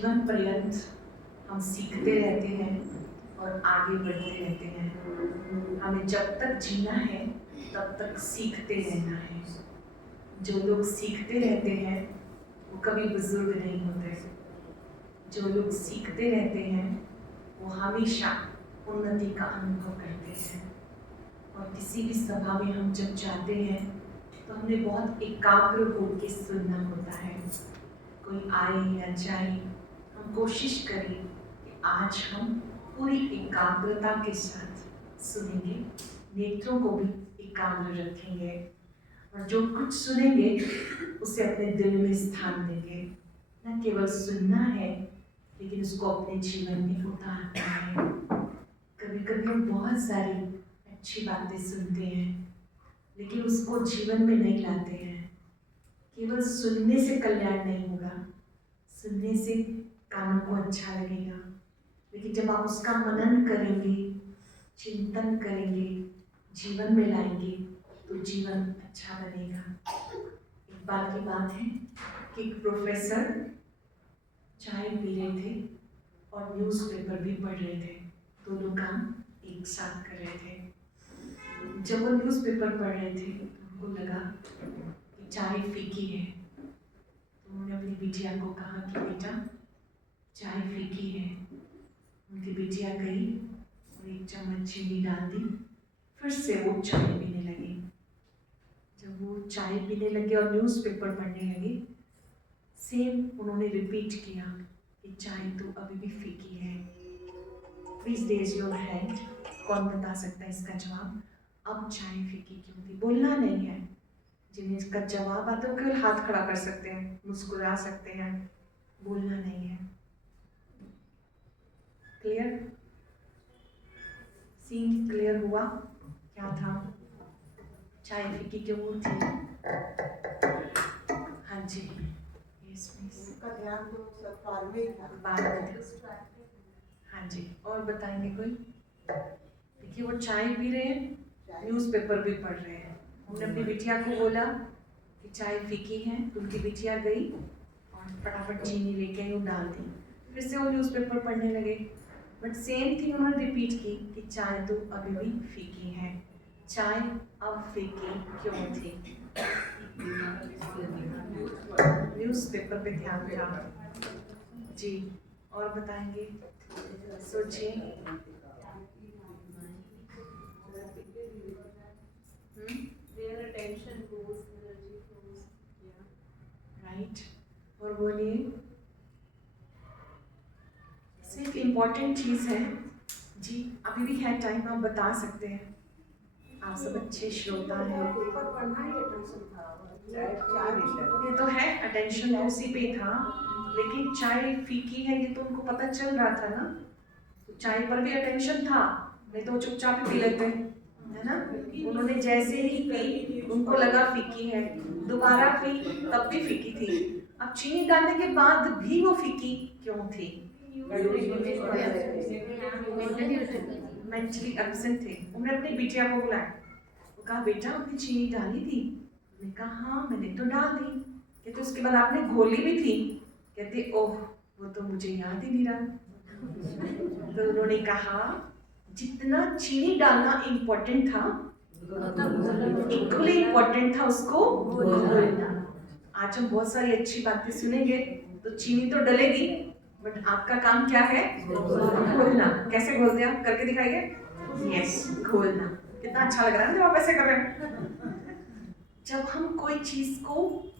जीवन पर्यंत हम सीखते रहते हैं और आगे बढ़ते रहते हैं। हमें जब तक जीना है तब तक सीखते रहना है। जो लोग सीखते रहते हैं वो कभी बुजुर्ग नहीं होते। जो लोग सीखते रहते हैं वो हमेशा उन्नति का अनुभव करते हैं। और किसी भी सभा में हम जब जाते हैं तो हमें बहुत एकाग्र होकर सुनना होता है। कोई आए या जाए, हम कोशिश करें कि आज हम पूरी एकाग्रता के साथ सुनेंगे, नेत्रों को भी एकाग्र रखेंगे और जो कुछ सुनेंगे उसे अपने दिल में स्थान देंगे। न केवल सुनना है लेकिन उसको अपने जीवन में उतारना है। कभी कभी हम बहुत सारी अच्छी बातें सुनते हैं लेकिन उसको जीवन में नहीं लाते हैं। केवल सुनने से कल्याण नहीं होगा, सुनने से कानों को अच्छा लगेगा, लेकिन जब आप उसका मनन करेंगे, चिंतन करेंगे, जीवन में लाएंगे तो जीवन अच्छा बनेगा। एक बार की बात है कि एक प्रोफेसर चाय पी रहे थे और न्यूज़पेपर भी पढ़ रहे थे। दोनों काम एक साथ कर रहे थे। जब वो न्यूज़पेपर पढ़ रहे थे तो उनको लगा कि चाय फीकी है। तो उन्होंने अपनी बिटिया को कहा कि बेटा चाय फीकी है। उनकी बिटिया गई और एक चम्मच चीनी डाल दी, फिर से वो चाय पीने लगी। जब वो चाय पीने लगे और न्यूज़पेपर पढ़ने लगे, सेम उन्होंने रिपीट किया कि चाय तो अभी भी फीकी है। Please raise your hand. कौन बता सकता है इसका जवाब? अब चाय फीकी क्यों थी? बोलना नहीं है। जिन्हें इसका जवाब आता है केवल हाथ खड़ा कर सकते हैं, मुस्कुरा सकते हैं, बोलना नहीं है। क्लियर? सीन क्लियर हुआ? क्या था? चाय फीकी क्यों थी? हाँ जी, यस प्लीज। उसका ध्यान तो सब काल में ही था। बात करें। हाँ जी, और बताएंगे कोई? देखिए वो चाय पी रहे हैं, न्यूज़पेपर भी पढ़ रहे हैं। उन्होंने अपनी बिटिया को बोला कि चाय फीकी है, तो उनकी बिटिया गई और फटाफट चीनी लेके आई और डाल दी। फिर से वो न्यूज़पेपर पढ़ने लगे, बट सेम थिंग उन्होंने रिपीट की कि चाय तो अभी भी फीकी है। चाय अब फीकी क्यों थी? न्यूज़पेपर पे ध्यान था जी। और बताएंगे? सोचिए। राइट। और बोलिए। सिर्फ इम्पोर्टेंट चीज़ है जी, अभी भी है टाइम, आप बता सकते हैं। आप सब अच्छे श्रोता हैं। पेपर पढ़ना ही अटेंशन था। ये तो है, अटेंशन तो उसी पे था, लेकिन चाय फीकी है ये तो उनको पता चल रहा था ना, तो चाय पर भी अटेंशन था, नहीं तो चुपचाप ही पी लेते, है ना। उन्होंने जैसे ही पी उनको लगा फीकी है, दोबारा पी तब भी फीकी थी। अब चीनी डालने के बाद भी वो फीकी क्यों थी? मेंटली एब्सेंट थे। उन्होंने अपनी बिटिया को बुलाया, वो कहा बेटा आपने चीनी डाली थी? उसने कहा हाँ मैंने तो डाल दी। कहते उसके बाद आपने घोली भी थी? कहते ओह वो तो मुझे याद ही नहीं रहा। तो उन्होंने कहा जितना चीनी डालना इम्पोर्टेंट था इक्वली इम्पोर्टेंट था उसको घोलना। आज हम बहुत सारी अच्छी बातें सुनेंगे तो चीनी तो डलेगी, बट आपका काम क्या है? घोलना। कैसे घोलते हैं आप? करके दिखाइए। यस, घोलना। कितना अच्छा लग रहा है जब आप ऐसे कर रहे हैं। जब हम कोई चीज को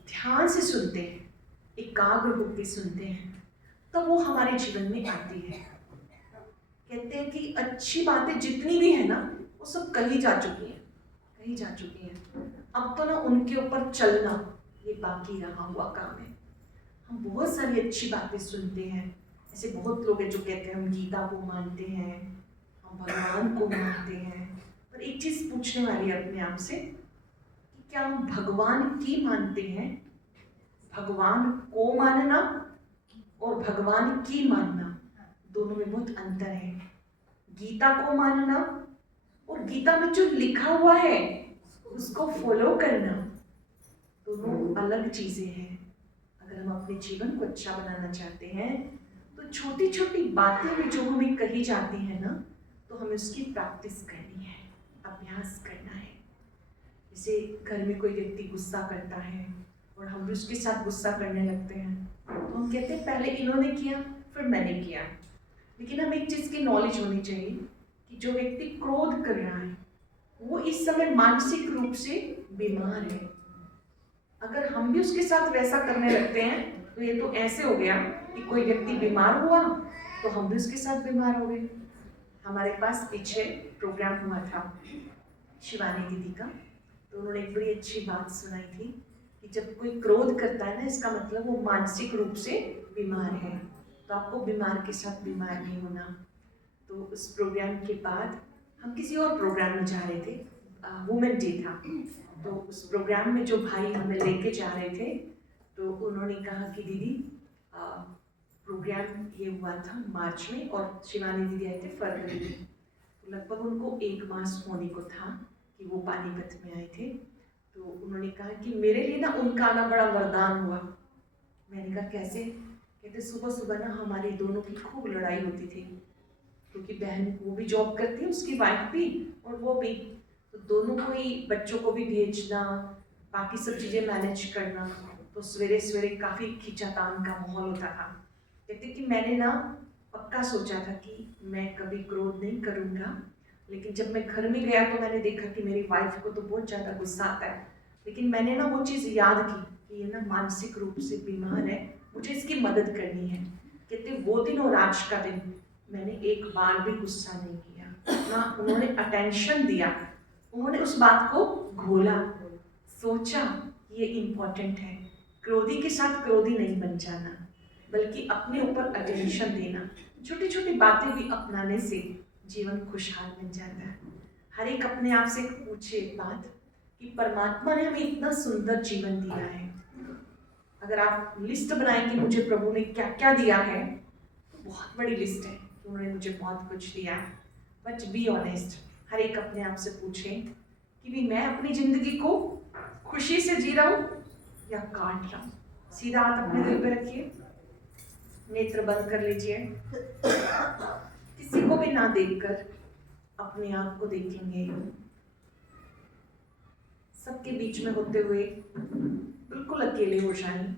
ध्यान से सुनते हैं, एकाग्र होकर सुनते हैं, तो वो हमारे जीवन में आती है। कहते हैं कि अच्छी बातें जितनी भी है ना वो सब कही जा चुकी हैं, कही जा चुकी हैं। अब तो ना उनके ऊपर चलना ये बाकी रहा हुआ काम है। हम बहुत सारी अच्छी बातें सुनते हैं। ऐसे बहुत लोग हैं जो कहते हैं हम गीता को मानते हैं, हम भगवान को मानते हैं, पर एक चीज पूछने वाली है अपने आप से कि क्या हम भगवान की मानते हैं? भगवान को मानना और भगवान की मानना दोनों में बहुत अंतर है। गीता को मानना और गीता में जो लिखा हुआ है उसको फॉलो करना दोनों अलग चीजें हैं। अगर हम अपने जीवन को अच्छा बनाना चाहते हैं छोटी छोटी बातें भी जो हमें कही जाती हैं ना, तो हमें उसकी प्रैक्टिस करनी है, अभ्यास करना है। जैसे घर में कोई व्यक्ति गुस्सा करता है और हम भी उसके साथ गुस्सा करने लगते हैं, तो हम कहते हैं पहले इन्होंने किया फिर मैंने किया। लेकिन हमें एक चीज़ की नॉलेज होनी चाहिए कि जो व्यक्ति क्रोध कर रहा है वो इस समय मानसिक रूप से बीमार है। अगर हम भी उसके साथ वैसा करने लगते हैं तो ये तो ऐसे हो गया कि कोई व्यक्ति बीमार हुआ तो हम भी उसके साथ बीमार हो गए। हमारे पास पीछे प्रोग्राम हुआ था शिवानी दीदी का, तो उन्होंने एक बड़ी अच्छी बात सुनाई थी कि जब कोई क्रोध करता है ना, इसका मतलब वो मानसिक रूप से बीमार है। तो आपको बीमार के साथ बीमार नहीं होना। तो उस प्रोग्राम के बाद हम किसी और प्रोग्राम में जा रहे थे, वुमेन डे था। तो उस प्रोग्राम में जो भाई हमें लेके जा रहे थे, तो उन्होंने कहा कि दीदी प्रोग्राम ये हुआ था मार्च में और शिवानी दीदी आए थे फरवरी में, तो लगभग उनको 1 मास होने को था कि वो पानीपत में आए थे। तो उन्होंने कहा कि मेरे लिए ना उनका आना बड़ा वरदान हुआ। मैंने कहा कैसे? कहते सुबह सुबह ना हमारी दोनों की खूब लड़ाई होती थी, क्योंकि बहन वो भी जॉब करती है, उसकी वाइफ भी और वो भी, तो दोनों को ही बच्चों को भी भेजना, बाकी सब चीज़ें मैनेज करना, तो सवेरे सवेरे काफ़ी खींचातान का माहौल होता था। कहते कि मैंने ना पक्का सोचा था कि मैं कभी क्रोध नहीं करूँगा, लेकिन जब मैं घर में गया तो मैंने देखा कि मेरी वाइफ को तो बहुत ज़्यादा गुस्सा आता है, लेकिन मैंने ना वो चीज़ याद की कि ये ना मानसिक रूप से बीमार है, मुझे इसकी मदद करनी है। कहते वो दिन और आज का दिन मैंने एक बार भी गुस्सा नहीं किया ना, उन्होंने अटेंशन दिया, उन्होंने उस बात को घोला, सोचा ये इम्पोर्टेंट है। क्रोधी के साथ क्रोधी नहीं बन जाना, बल्कि अपने ऊपर अटेंशन देना। छोटी छोटी बातें भी अपनाने से जीवन खुशहाल बन जाता है। हर एक अपने आप से पूछे एक बात कि परमात्मा ने हमें इतना सुंदर जीवन दिया है। अगर आप लिस्ट बनाएं कि मुझे प्रभु ने क्या क्या दिया है, तो बहुत बड़ी लिस्ट है कि उन्होंने मुझे बहुत कुछ दिया है। बट बी ऑनेस्ट, हर एक अपने आप से पूछे कि भी मैं अपनी जिंदगी को खुशी से जी रहा हूँ या काट रहा हूँ। सीधा हाथ अपने दिल पे रखिए, नेत्र बंद कर लीजिए, किसी को भी ना देखकर अपने आप को देखेंगे। सबके बीच में होते हुए बिल्कुल अकेले हो जाएं,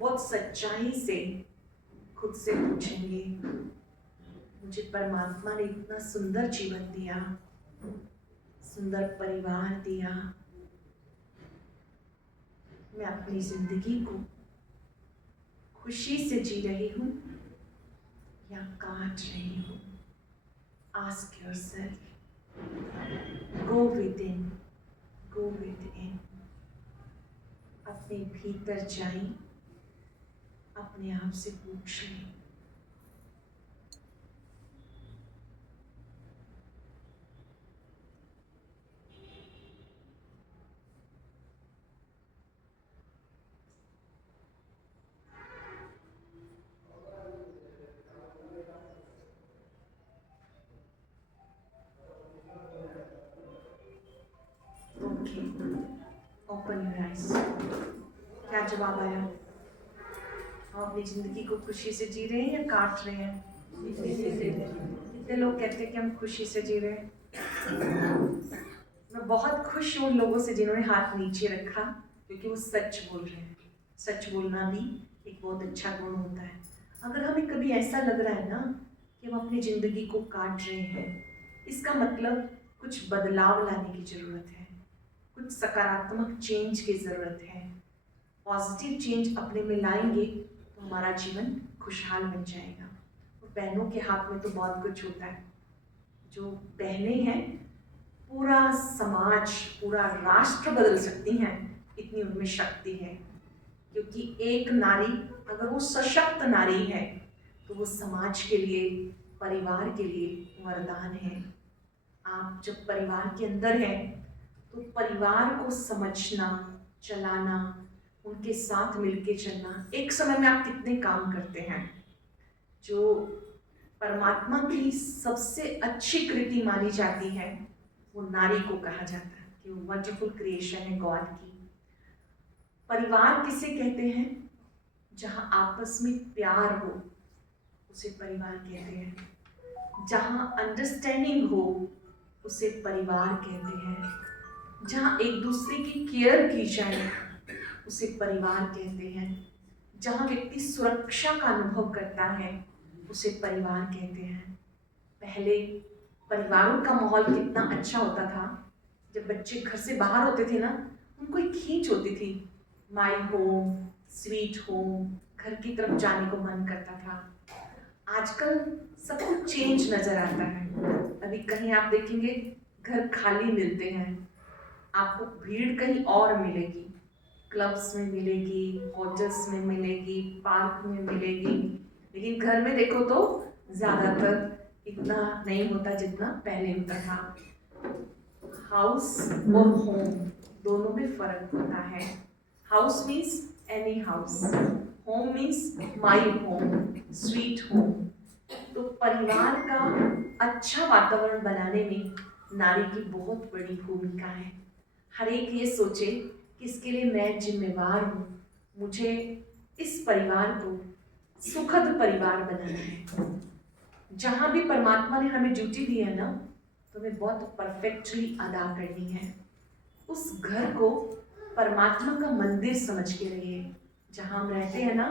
बहुत सच्चाई से खुद से पूछेंगे, मुझे परमात्मा ने इतना सुंदर जीवन दिया, सुंदर परिवार दिया, मैं अपनी जिंदगी को खुशी से जी रही हूँ या काट रही हूँ। Ask yourself, go with in, go with in, अपने भीतर जाएं, अपने आप से पूछें। Okay, open your eyes. क्या जवाब आया? हम अपनी जिंदगी को खुशी से जी रहे हैं या काट रहे हैं? कितने लोग कहते हैं कि हम खुशी से जी रहे हैं? मैं बहुत खुश हूँ उन लोगों से जिन्होंने हाथ नीचे रखा, क्योंकि वो सच बोल रहे हैं। सच बोलना भी एक बहुत अच्छा गुण होता है। अगर हमें कभी ऐसा लग रहा है ना कि हम अपनी जिंदगी को काट रहे हैं, इसका मतलब कुछ बदलाव लाने की जरूरत है, कुछ सकारात्मक चेंज की जरूरत है। पॉजिटिव चेंज अपने में लाएंगे तो हमारा जीवन खुशहाल बन जाएगा। और बहनों के हाथ में तो बहुत कुछ होता है। जो बहनें हैं, पूरा समाज, पूरा राष्ट्र बदल सकती हैं, इतनी उनमें शक्ति है। क्योंकि एक नारी अगर वो सशक्त नारी है तो वो समाज के लिए, परिवार के लिए वरदान है। आप जब परिवार के अंदर हैं तो परिवार को समझना, चलाना, उनके साथ मिलके चलना, एक समय में आप कितने काम करते हैं। जो परमात्मा की सबसे अच्छी कृति मानी जाती है वो नारी को कहा जाता है कि वो वंडरफुल क्रिएशन है गॉड की। परिवार किसे कहते हैं? जहाँ आपस में प्यार हो, उसे परिवार कहते हैं। जहाँ अंडरस्टैंडिंग हो उसे परिवार कहते हैं। जहाँ एक दूसरे की केयर की जाए उसे परिवार कहते हैं। जहाँ व्यक्ति सुरक्षा का अनुभव करता है उसे परिवार कहते हैं। पहले परिवारों का माहौल कितना अच्छा होता था। जब बच्चे घर से बाहर होते थे ना, उनको एक खींच होती थी, माई होम, स्वीट होम, घर की तरफ जाने को मन करता था। आजकल सब कुछ चेंज नजर आता है। अभी कहीं आप देखेंगे घर खाली मिलते हैं, आपको भीड़ कहीं और मिलेगी, क्लब्स में मिलेगी, होटल्स में मिलेगी, पार्क में मिलेगी। लेकिन घर में देखो तो ज़्यादातर इतना नहीं होता जितना पहले होता था। हाउस और होम दोनों में फर्क होता है। House means any house, home means my home, sweet home. तो परिवार का अच्छा वातावरण बनाने में नारी की बहुत बड़ी भूमिका है। हर एक ये सोचे कि इसके लिए मैं जिम्मेवार हूँ, मुझे इस परिवार को सुखद परिवार बनाना है। जहाँ भी परमात्मा ने हमें ड्यूटी दी है ना, तो हमें बहुत परफेक्टली अदा करनी है। उस घर को परमात्मा का मंदिर समझ के रहिए। जहाँ हम रहते हैं ना,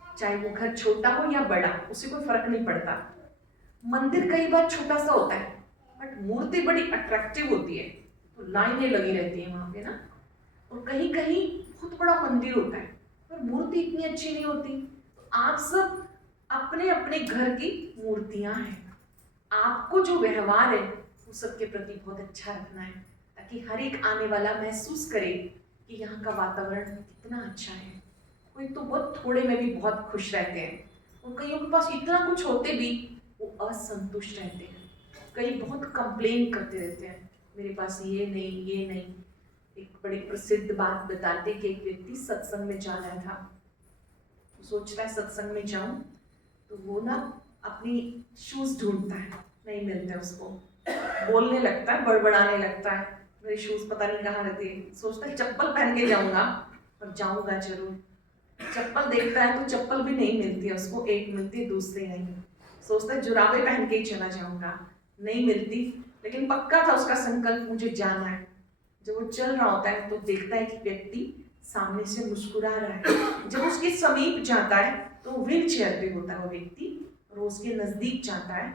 चाहे वो घर छोटा हो या बड़ा, उसे कोई फर्क नहीं पड़ता। मंदिर कई बार छोटा सा होता है बट मूर्ति बड़ी अट्रैक्टिव होती है, तो लाइनें लगी रहती हैं वहाँ पे ना। और कहीं कहीं बहुत बड़ा मंदिर होता है पर मूर्ति इतनी अच्छी नहीं होती। आप सब अपने अपने घर की मूर्तियां हैं। आपको जो व्यवहार है वो सबके प्रति बहुत अच्छा रखना है, ताकि हर एक आने वाला महसूस करे कि यहाँ का वातावरण कितना अच्छा है। कोई तो बहुत थोड़े में भी बहुत खुश रहते हैं और कईयों के पास इतना कुछ होते भी वो असंतुष्ट रहते हैं। कई बहुत कंप्लेन करते रहते हैं, मेरे पास ये नहीं, ये नहीं। एक बड़ी प्रसिद्ध बात बताते कि एक व्यक्ति सत्संग में जा रहा था, सोचता है सत्संग में जाऊं, तो वो ना अपनी शूज ढूंढता है, नहीं मिलते उसको, बोलने लगता है, बड़बड़ाने लगता है, मेरे शूज पता नहीं कहाँ रहते हैं। सोचता है चप्पल पहन के जाऊंगा और जाऊंगा जरूर। चप्पल देखता है तो चप्पल भी नहीं मिलती है उसको, एक मिलती है दूसरी नहीं। सोचता है जुराबे पहन के ही चला जाऊंगा, नहीं मिलती, लेकिन पक्का था उसका संकल्प, मुझे जाना है। जब वो चल रहा होता है तो देखता है कि व्यक्ति सामने से मुस्कुरा रहा है। जब उसके समीप जाता है तो व्हील चेयर पे होता है वो व्यक्ति, और उसके नजदीक जाता है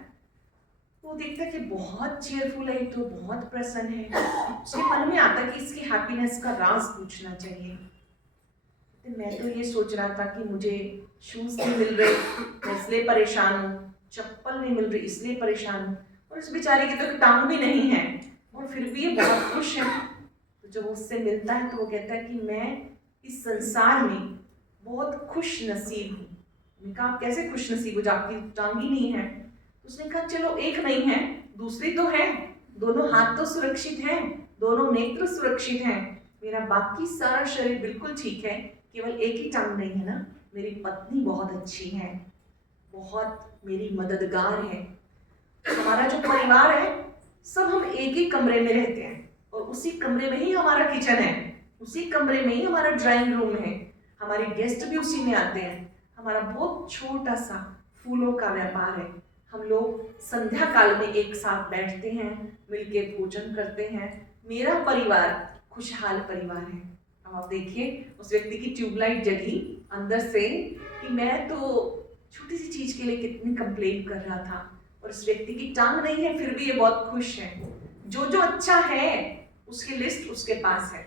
तो वो देखता है कि बहुत चेयरफुल है, तो बहुत प्रसन्न है। उसके मन में आता है कि इसकी हैप्पीनेस का राज पूछना चाहिए। तो मैं तो ये सोच रहा था कि मुझे शूज नहीं मिल रहे, मैं इसलिए परेशान हूँ, चप्पल नहीं मिल रही इसलिए परेशान हूँ, और इस बेचारे की तो टांग भी नहीं है और फिर भी ये बहुत खुश है। तो जब उससे मिलता है तो वो कहता है कि मैं इस संसार में बहुत खुश नसीब हूँ। मैंने कहा आप कैसे खुश नसीब हो जब आपकी टांग ही नहीं है? तो उसने कहा चलो एक नहीं है, दूसरी तो है, दोनों हाथ तो सुरक्षित हैं, दोनों नेत्र सुरक्षित हैं, मेरा बाकी सारा शरीर बिल्कुल ठीक है, केवल एक ही टांग नहीं है ना। मेरी पत्नी बहुत अच्छी है, बहुत मेरी मददगार है। हमारा जो परिवार है सब हम एक ही कमरे में रहते हैं और उसी कमरे में ही हमारा किचन है, उसी कमरे में ही हमारा ड्राइंग रूम है, हमारे गेस्ट भी उसी में आते हैं। हमारा बहुत छोटा सा फूलों का व्यापार है। हम लोग संध्या काल में एक साथ बैठते हैं, मिलके भोजन करते हैं। मेरा परिवार खुशहाल परिवार है। अब आप देखिए उस व्यक्ति की ट्यूबलाइट जगी अंदर से कि मैं तो छोटी सी चीज के लिए कितनी कंप्लेन कर रहा था, और इस व्यक्ति की टांग नहीं है फिर भी ये बहुत खुश है। जो जो अच्छा है उसकी लिस्ट उसके पास है।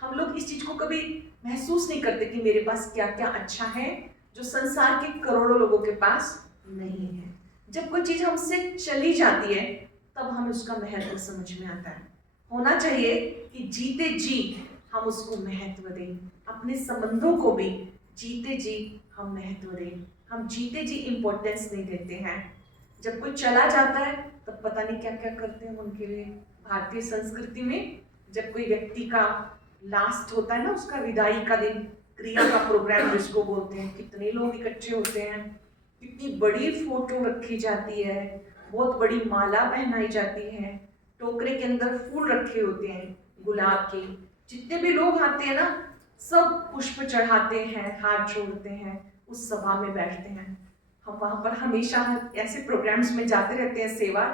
हम लोग इस चीज को कभी महसूस नहीं करते कि मेरे पास क्या क्या अच्छा है जो संसार के करोड़ों लोगों के पास नहीं है। जब कोई चीज हमसे चली जाती है तब हमें उसका महत्व समझ में आता है। होना चाहिए कि जीते जी हम उसको महत्व दें, अपने संबंधों को भी जीते जी हम महत्व दें। हम जीते जी इम्पोर्टेंस नहीं देते हैं। जब कोई चला जाता है तब पता नहीं क्या क्या करते हैं उनके लिए। भारतीय संस्कृति में जब कोई व्यक्ति का लास्ट होता है ना, उसका विदाई का दिन, क्रिया का प्रोग्राम जिसको बोलते हैं, कितने लोग इकट्ठे होते हैं, कितनी बड़ी फोटो रखी जाती है, बहुत बड़ी माला पहनाई जाती है, टोकरे के अंदर फूल रखे होते हैं गुलाब के। जितने भी लोग आते हैं ना सब पुष्प चढ़ाते हैं, हाथ जोड़ते हैं, उस सभा में बैठते हैं। हम वहाँ पर हमेशा ऐसे प्रोग्राम्स में जाते रहते हैं सेवा,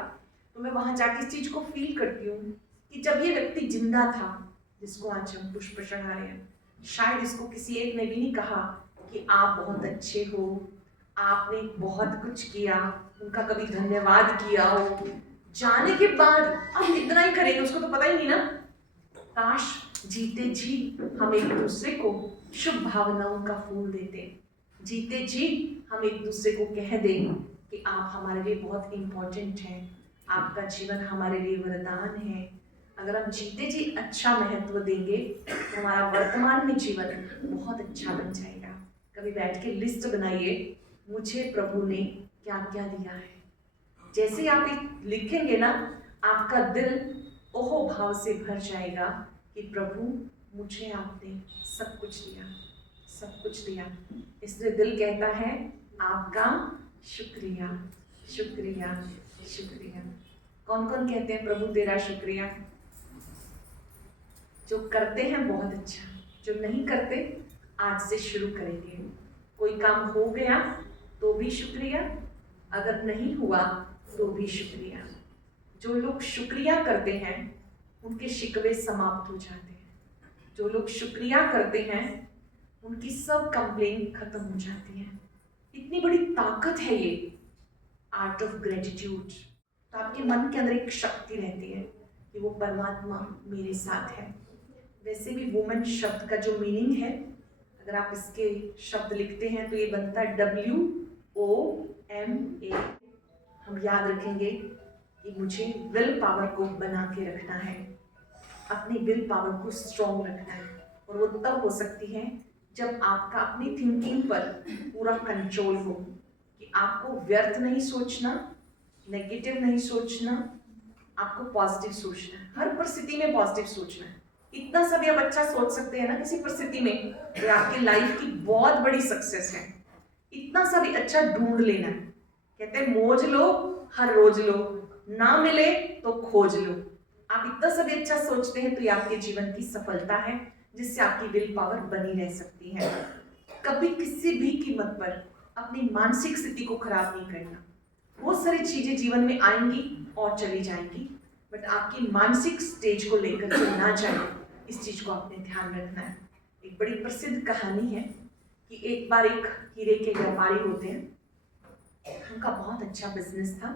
तो मैं वहाँ जाके इस चीज़ को फील करती हूँ कि जब ये व्यक्ति जिंदा था जिसको आज हम पुष्प चढ़ा रहे हैं, शायद इसको किसी एक ने भी नहीं कहा कि आप बहुत अच्छे हो, आपने बहुत कुछ किया, उनका कभी धन्यवाद किया हो। जाने के बाद आप कितना ही करेंगे उसको तो पता ही नहीं ना। काश जीते जी हम एक दूसरे को शुभ भावनाओं का फूल देते, जीते जी हम एक दूसरे को कह दें कि आप हमारे लिए बहुत इम्पोर्टेंट हैं, आपका जीवन हमारे लिए वरदान है। अगर हम जीते जी अच्छा महत्व देंगे तो हमारा वर्तमान में जीवन बहुत अच्छा बन जाएगा। कभी बैठ के लिस्ट बनाइए, मुझे प्रभु ने क्या क्या दिया है। जैसे आप लिखेंगे ना, आपका दिल ओहो भाव से भर जाएगा कि प्रभु मुझे आपने सब कुछ दिया, सब कुछ दिया। इसलिए दिल कहता है आपका शुक्रिया, शुक्रिया, शुक्रिया। कौन कौन कहते हैं प्रभु तेरा शुक्रिया? जो करते हैं बहुत अच्छा, जो नहीं करते आज से शुरू करेंगे। कोई काम हो गया तो भी शुक्रिया, अगर नहीं हुआ तो भी शुक्रिया। जो लोग शुक्रिया करते हैं उनके शिकवे समाप्त हो जाते हैं। जो लोग शुक्रिया करते हैं उनकी सब कंप्लेन खत्म हो जाती है। इतनी बड़ी ताकत है ये आर्ट ऑफ ग्रेटिट्यूड। तो आपके मन के अंदर एक शक्ति रहती है कि वो परमात्मा मेरे साथ है। वैसे भी वुमन शब्द का जो मीनिंग है, अगर आप इसके शब्द लिखते हैं तो ये बनता है WOMA। हम याद रखेंगे कि मुझे विल पावर को बना के रखना है, अपनी विल पावर को स्ट्रॉन्ग रखना है। और वो तब हो सकती है जब आपका अपनी थिंकिंग पर पूरा कंट्रोल हो, कि आपको व्यर्थ नहीं सोचना, नेगेटिव नहीं सोचना, आपको पॉजिटिव सोचना है। हर परिस्थिति में पॉजिटिव सोचना है। इतना सब आप अच्छा सोच सकते हैं ना किसी परिस्थिति में, तो आपकी लाइफ की बहुत बड़ी सक्सेस है। इतना सा भी अच्छा ढूंढ लेना। कहते हैं मौज लो हर रोज लो, ना मिले तो खोज लो। आप इतना सा भी अच्छा सोचते हैं तो ये आपके जीवन की सफलता है, जिससे आपकी विल पावर बनी रह सकती है। कभी किसी भी कीमत पर अपनी मानसिक स्थिति को खराब नहीं करना। बहुत सारी चीजें जीवन में आएंगी और चली जाएंगी, बट आपकी मानसिक स्टेज को लेकर के ना जाए, इस चीज को आपने ध्यान रखना है। एक बड़ी प्रसिद्ध कहानी है कि एक बार एक हीरे के व्यापारी होते हैं, उनका बहुत अच्छा बिजनेस था,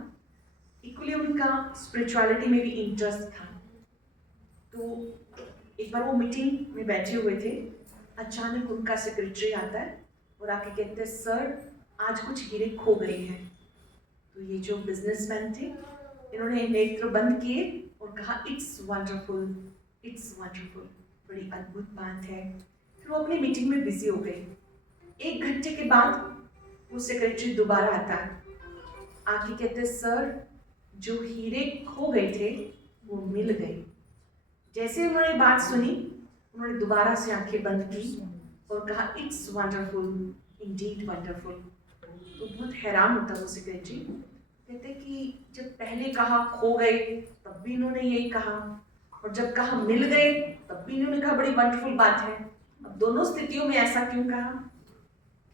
इक्वली उनका स्पिरिचुअलिटी में भी इंटरेस्ट था। तो एक बार वो मीटिंग में बैठे हुए थे, अचानक उनका सेक्रेटरी आता है और आके कहते हैं सर आज कुछ हीरे खो गए हैं। तो ये जो बिजनेसमैन थे, इन्होंने नेत्र बंद किए और कहा इट्स वंडरफुल, इट्स वंडरफुल, बड़ी अद्भुत बात है। फिर वो अपनी मीटिंग में बिजी हो गए। 1 घंटे के बाद वो सेक्रेटरी दोबारा आता है, आके कहते सर जो हीरे खो गए थे वो मिल गए। जैसे उन्होंने बात सुनी, उन्होंने दोबारा से आंखें बंद की और कहा इट्स वंडरफुल, इंडीड वंडरफुल। तो बहुत हैरान होता वो सेक्रेटरी, कहते कि जब पहले कहा खो गए तब भी इन्होंने यही कहा, और जब कहा मिल गए तब भी इन्होंने कहा बड़ी वंडरफुल बात है। अब दोनों स्थितियों में ऐसा क्यों कहा,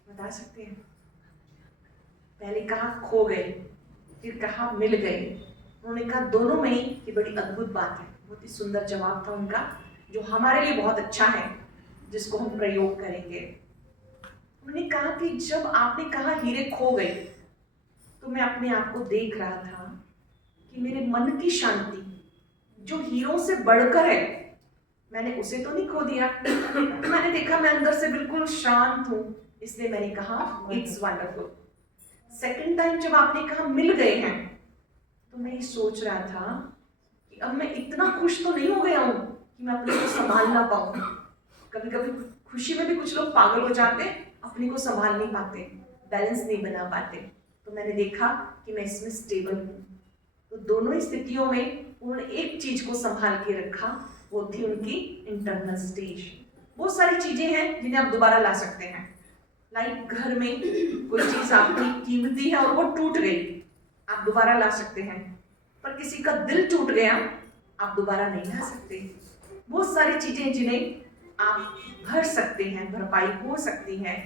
बता सकते हैं? पहले कहा खो गए, फिर कहा मिल गए। उन्होंने कहा दोनों में ही कि बड़ी अद्भुत बात है। बहुत ही सुंदर जवाब था उनका, जो हमारे लिए बहुत अच्छा है, जिसको हम प्रयोग करेंगे। उन्होंने कहा कि जब आपने कहा हीरे खो गए, तो मैं अपने आप को देख रहा था कि मेरे मन की शांति जो हीरों से बढ़कर है, मैंने उसे तो नहीं खो दिया। मैंने देखा मैं अंदर से बिल्कुल शांत हूँ, इसलिए मैंने कहा इट्स वंडरफुल। सेकंड टाइम जब आपने कहा मिल गए हैं, तो मैं ये सोच रहा था कि अब मैं इतना खुश तो नहीं हो गया हूँ कि मैं अपने को संभाल ना पाऊँ। कभी कभी खुशी में भी कुछ लोग पागल हो जाते, अपने को संभाल नहीं पाते, बैलेंस नहीं बना पाते। तो मैंने देखा कि मैं इसमें स्टेबल हूँ। तो दोनों ही स्थितियों में उन्होंने एक चीज को संभाल के रखा, वो थी उनकी इंटरनल स्टेज। बहुत सारी चीजें हैं जिन्हें आप दोबारा ला सकते हैं। लाइक घर में कोई चीज आपकी कीमती है और वो टूट गई, आप दोबारा ला सकते हैं। पर किसी का दिल टूट गया, आप दोबारा नहीं ला सकते। बहुत सारी चीजें जिन्हें आप भर सकते हैं, भरपाई हो सकती है,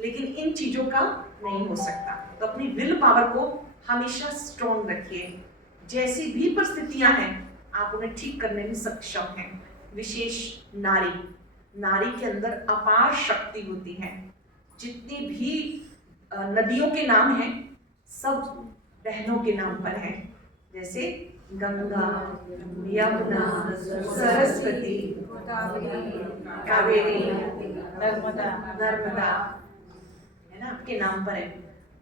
लेकिन इन चीजों का नहीं हो सकता। तो अपनी विल पावर को हमेशा स्ट्रॉन्ग रखिए। जैसी भी परिस्थितियां हैं आप उन्हें ठीक करने में सक्षम हैं। विशेष नारी, नारी के अंदर अपार शक्ति होती है। जितनी भी नदियों के नाम हैं सब बहनों के नाम पर हैं, जैसे गंगा, यमुना, सरस्वती, कावेरी, नर्मदा, है ना, आपके नाम पर है।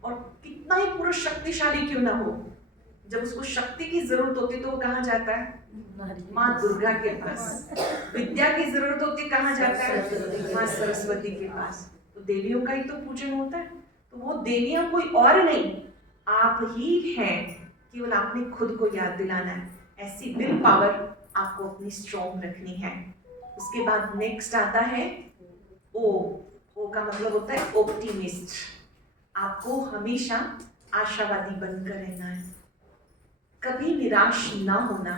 और कितना ही पुरुष शक्तिशाली क्यों ना हो, जब उसको शक्ति की जरूरत होती है तो वो कहाँ जाता है? माँ दुर्गा के पास। विद्या की जरूरत होती है कहाँ जाता है? माँ सरस्वती के पास। तो देवियों का ही तो पूजन होता है। तो वो देवियां कोई और नहीं, आप ही हैं। केवल आपने खुद को याद दिलाना है। ऐसी विल पावर आपको अपनी स्ट्रॉन्ग रखनी है। उसके बाद नेक्स्ट आता है ओ। ओ का मतलब होता है ऑप्टिमिस्ट। आपको हमेशा आशावादी बनकर रहना है, कभी निराश ना होना।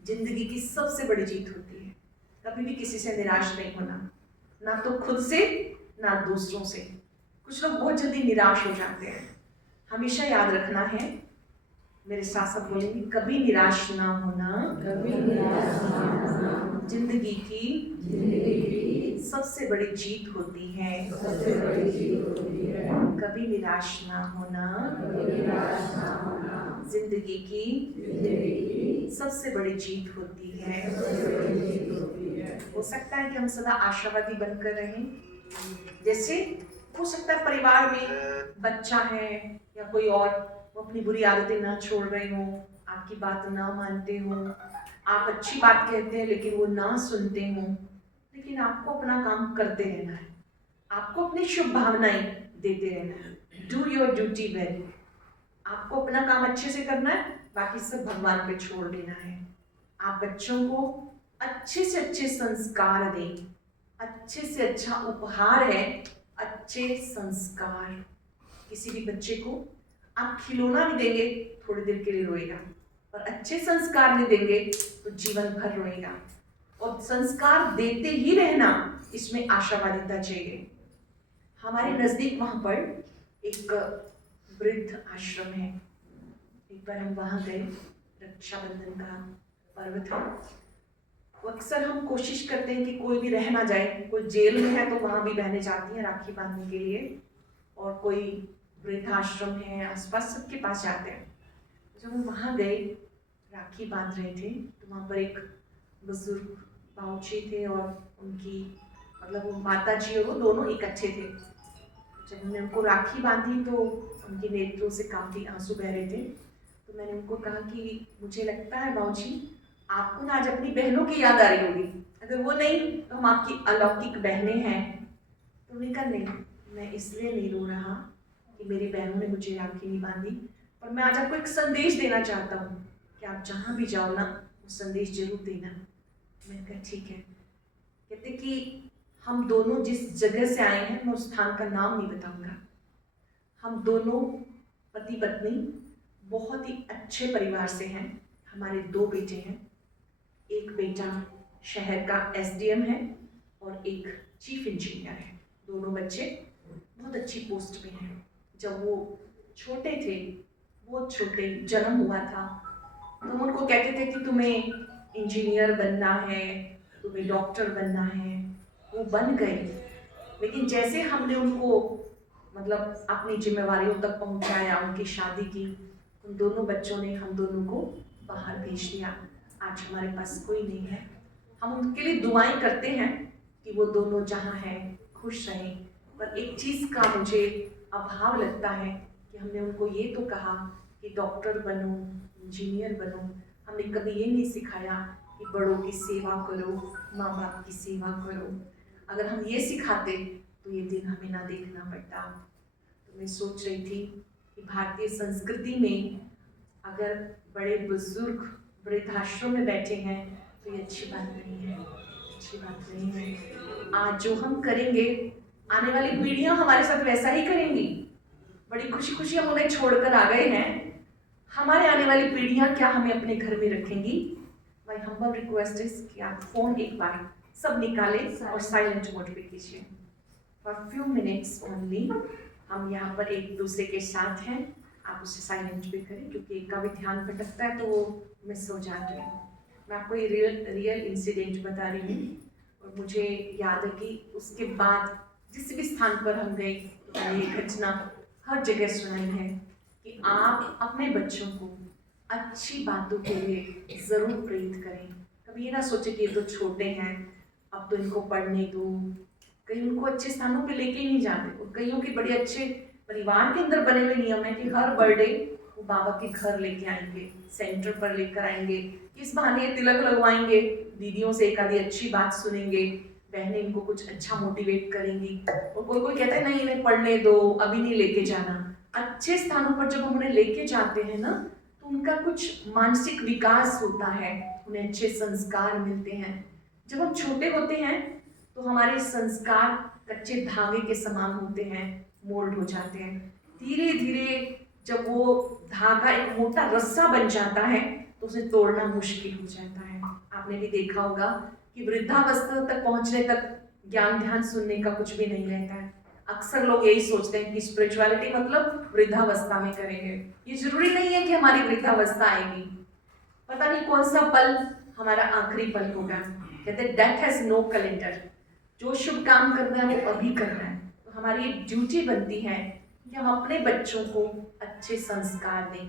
जिंदगी की सबसे बड़ी जीत होती है। कभी भी किसी से निराश नहीं होना, ना तो खुद से ना दूसरों से। कुछ लोग बहुत जल्दी निराश हो जाते हैं। हमेशा याद रखना है, मेरे साथ साथ बोलेंगे, कभी निराश ना होना, कभी निराश ना होना जिंदगी की सबसे बड़ी जीत होती है। सबसे बड़ी जीत होती है। कभी निराश ना होना, कभी निराश ना होना जिंदगी की सबसे बड़ी जीत होती है। हो सकता है कि हम सदा आशावादी बनकर रहें। जैसे हो सकता है परिवार में बच्चा है या कोई और, वो अपनी बुरी आदतें ना छोड़ रहे हो, आपकी बात ना मानते हो, आप अच्छी बात कहते हैं लेकिन वो ना सुनते हो, लेकिन आपको अपना काम करते रहना है। आपको अपनी शुभ भावनाएं देते रहना है। Do your duty well. आपको अपना काम अच्छे से करना है, बाकी सब भगवान पे छोड़ देना है। आप बच्चों को अच्छे से अच्छे संस्कार दें। अच्छे से अच्छा उपहार है अच्छे संस्कार। किसी भी बच्चे को आप खिलौना नहीं देंगे, थोड़ी देर के लिए रोएगा, पर अच्छे संस्कार नहीं देंगे तो जीवन भर रोएगा। और संस्कार देते ही रहना, इसमें आशावादिता चाहिए। हमारे नजदीक वहां पर एक वृद्ध आश्रम है। एक बार हम वहां गए, रक्षाबंधन का पर्व था। अक्सर हम कोशिश करते हैं कि कोई भी रह ना जाए। कोई जेल में है तो वहां भी बहनें जाती हैं राखी बांधने के लिए, और कोई वृद्धाश्रम है आसपास, सबके पास जाते हैं। जब हम वहां गए, राखी बांध रहे थे, तो वहां पर एक बुजुर्ग बाबूजी थे और उनकी मतलब वो माता जी और वो दोनों इकट्ठे थे। जब हमने उनको राखी बांधी तो उनके नेत्रों से काफी आंसू बह रहे थे। तो मैंने उनको कहा कि मुझे लगता है बाबूजी आपको ना आज अपनी बहनों की याद आ रही होगी, अगर वो नहीं तो हम आपकी अलौकिक बहनें हैं। तो उन्होंने कहा नहीं, मैं इसलिए नहीं रो रहा कि मेरी बहनों ने मुझे राखी नहीं बांधी, पर मैं आज आपको एक संदेश देना चाहता हूँ कि आप जहाँ भी जाओ ना, वो संदेश जरूर देना। मैंने कहा ठीक है। कहते कि हम दोनों जिस जगह से आए हैं, मैं उस स्थान का नाम नहीं बताऊंगा। हम दोनों पति पत्नी बहुत ही अच्छे परिवार से हैं। हमारे 2 बेटे हैं। एक बेटा शहर का एसडीएम है और एक चीफ इंजीनियर है। दोनों बच्चे बहुत अच्छी पोस्ट पे हैं। जब वो छोटे थे, बहुत छोटे, जन्म हुआ था, तो हम उनको कहते थे कि तुम्हें इंजीनियर बनना है, तुम्हें डॉक्टर बनना है। वो बन गए, लेकिन जैसे हमने उनको मतलब अपनी जिम्मेवारियों तक पहुंचाया, उनकी शादी की, उन दोनों बच्चों ने हम दोनों को बाहर भेज दिया। आज हमारे पास कोई नहीं है। हम उनके लिए दुआएं करते हैं कि वो दोनों जहाँ हैं खुश रहें। पर एक चीज़ का मुझे अभाव लगता है कि हमने उनको ये तो कहा कि डॉक्टर बनो, इंजीनियर बनो, हमने कभी ये नहीं सिखाया कि बड़ों की सेवा करो, माँ बाप की सेवा करो। अगर हम ये सिखाते तो ये दिन हमें ना देखना पड़ता। तो मैं सोच रही थी कि भारतीय संस्कृति में अगर बड़े बुजुर्ग वृद्धाश्रम में बैठे हैं तो ये अच्छी बात नहीं है, अच्छी बात नहीं है। आज जो हम करेंगे, आने वाली पीढ़ियां हमारे साथ वैसा ही करेंगी। बड़ी खुशी खुशी हम उन्हें छोड़कर आ गए हैं, हमारे आने वाली पीढ़ियां क्या हमें अपने घर में रखेंगी। माय हम्बल रिक्वेस्ट इज कि आप फोन एक बार सब निकालें और साइलेंट मोड पे कीजिए। फॉर फ्यू मिनट्स ओनली हम यहाँ पर एक दूसरे के साथ हैं। आप उसे साइलेंट भी करें क्योंकि एक का भी ध्यान भटकता है तो वो मिस हो जाता है। मैं आपको ये रियल इंसिडेंट बता रही हूँ और मुझे याद है कि उसके बाद जिस भी स्थान पर हम गए तो मैंने ये घटना हर जगह सुनाई है कि आप अपने बच्चों को अच्छी बातों के लिए ज़रूर प्रेरित करें। कभी ये ना सोचे कि ये तो छोटे हैं, अब तो इनको पढ़ने दो। कहीं उनको अच्छे स्थानों पे लेके ही नहीं जाते और कईयों के बड़े अच्छे परिवार के अंदर बने हुए नियम है कि हर बर्थडे वो बाबा के घर लेके आएंगे, सेंटर पर लेकर आएंगे, इस बहाने तिलक लगवाएंगे, दीदियों से एक आधी अच्छी बात सुनेंगे, बहनें इनको कुछ अच्छा मोटिवेट करेंगी। और कोई कोई कहता है नहीं इन्हें पढ़ने दो, अभी नहीं लेके जाना। अच्छे स्थानों पर जब हम उन्हें लेके जाते हैं ना तो उनका कुछ मानसिक विकास होता है, उन्हें अच्छे संस्कार मिलते हैं। जब हम छोटे होते हैं तो हमारे संस्कार कच्चे धागे के समान होते हैं, मोल्ड हो जाते हैं। धीरे धीरे जब वो धागा एक मोटा रस्सा बन जाता है तो उसे तोड़ना मुश्किल हो जाता है। आपने भी देखा होगा कि वृद्धावस्था तक पहुंचने तक ज्ञान ध्यान सुनने का कुछ भी नहीं रहता है। अक्सर लोग यही सोचते हैं कि स्पिरिचुअलिटी मतलब वृद्धावस्था में करेंगे। ये जरूरी नहीं है कि हमारी वृद्धावस्था आएगी। पता नहीं कौन सा पल हमारा आखिरी पल होगा। कहते हैं डेथ हैज नो कैलेंडर। जो शुभ काम करना है वो अभी करना है। तो हमारी एक ड्यूटी बनती है कि हम अपने बच्चों को अच्छे संस्कार दें।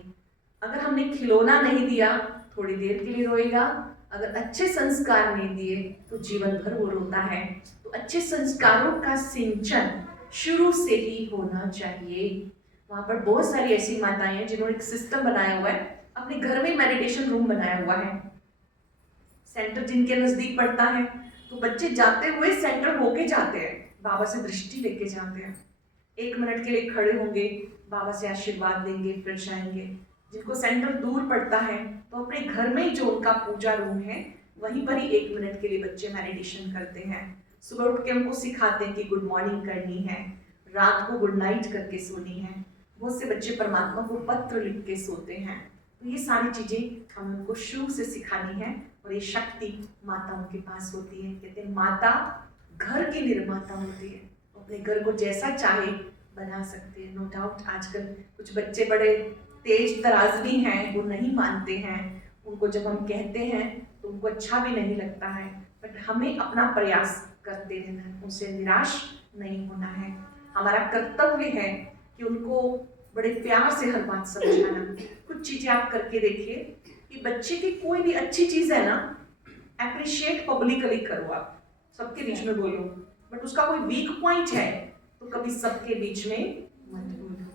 अगर हमने खिलौना नहीं दिया थोड़ी देर के लिए रोएगा, अगर अच्छे संस्कार नहीं दिए तो जीवन भर वो रोता है। तो अच्छे संस्कारों का सिंचन शुरू से ही होना चाहिए। वहाँ पर बहुत सारी ऐसी माताएं हैं जिन्होंने एक सिस्टम बनाया हुआ है, अपने घर में मेडिटेशन रूम बनाया हुआ है। सेंटर जिनके नजदीक पड़ता है तो बच्चे जाते हुए सेंटर होके जाते हैं, बाबा से दृष्टि लेके जाते हैं, 1 मिनट के लिए खड़े होंगे, बाबा से आशीर्वाद लेंगे, फिर जाएंगे। जिनको सेंटर दूर पड़ता है तो अपने घर में ही जो उनका पूजा रूम है वहीं पर ही 1 मिनट के लिए बच्चे मेडिटेशन करते हैं। सुबह उठ के उनको सिखाते हैं कि गुड मॉर्निंग करनी है, रात को गुड नाइट करके सोनी है। बहुत से बच्चे परमात्मा को पत्र लिख के सोते हैं। तो ये सारी चीजें हम उनको शुरू से सिखानी है और ये शक्ति माताओं के पास होती है। कहते हैं माता घर की निर्माता होती है, अपने घर को जैसा चाहे बना सकते हैं। नो डाउट आजकल कुछ बच्चे बड़े तेज तराज भी हैं, वो नहीं मानते हैं। उनको जब हम कहते हैं तो उनको अच्छा भी नहीं लगता है, बट हमें अपना प्रयास करते रहना है, उनसे निराश नहीं होना है। हमारा कर्तव्य है कि उनको बड़े प्यार से हर बात समझाना। कुछ चीजें आप करके देखिए कि बच्चे की कोई भी अच्छी चीज है ना, एप्रिशिएट पब्लिकली करो, आप सबके बीच में बोलो, बट उसका कोई वीक पॉइंट है तो कभी सबके बीच में मत बोलो।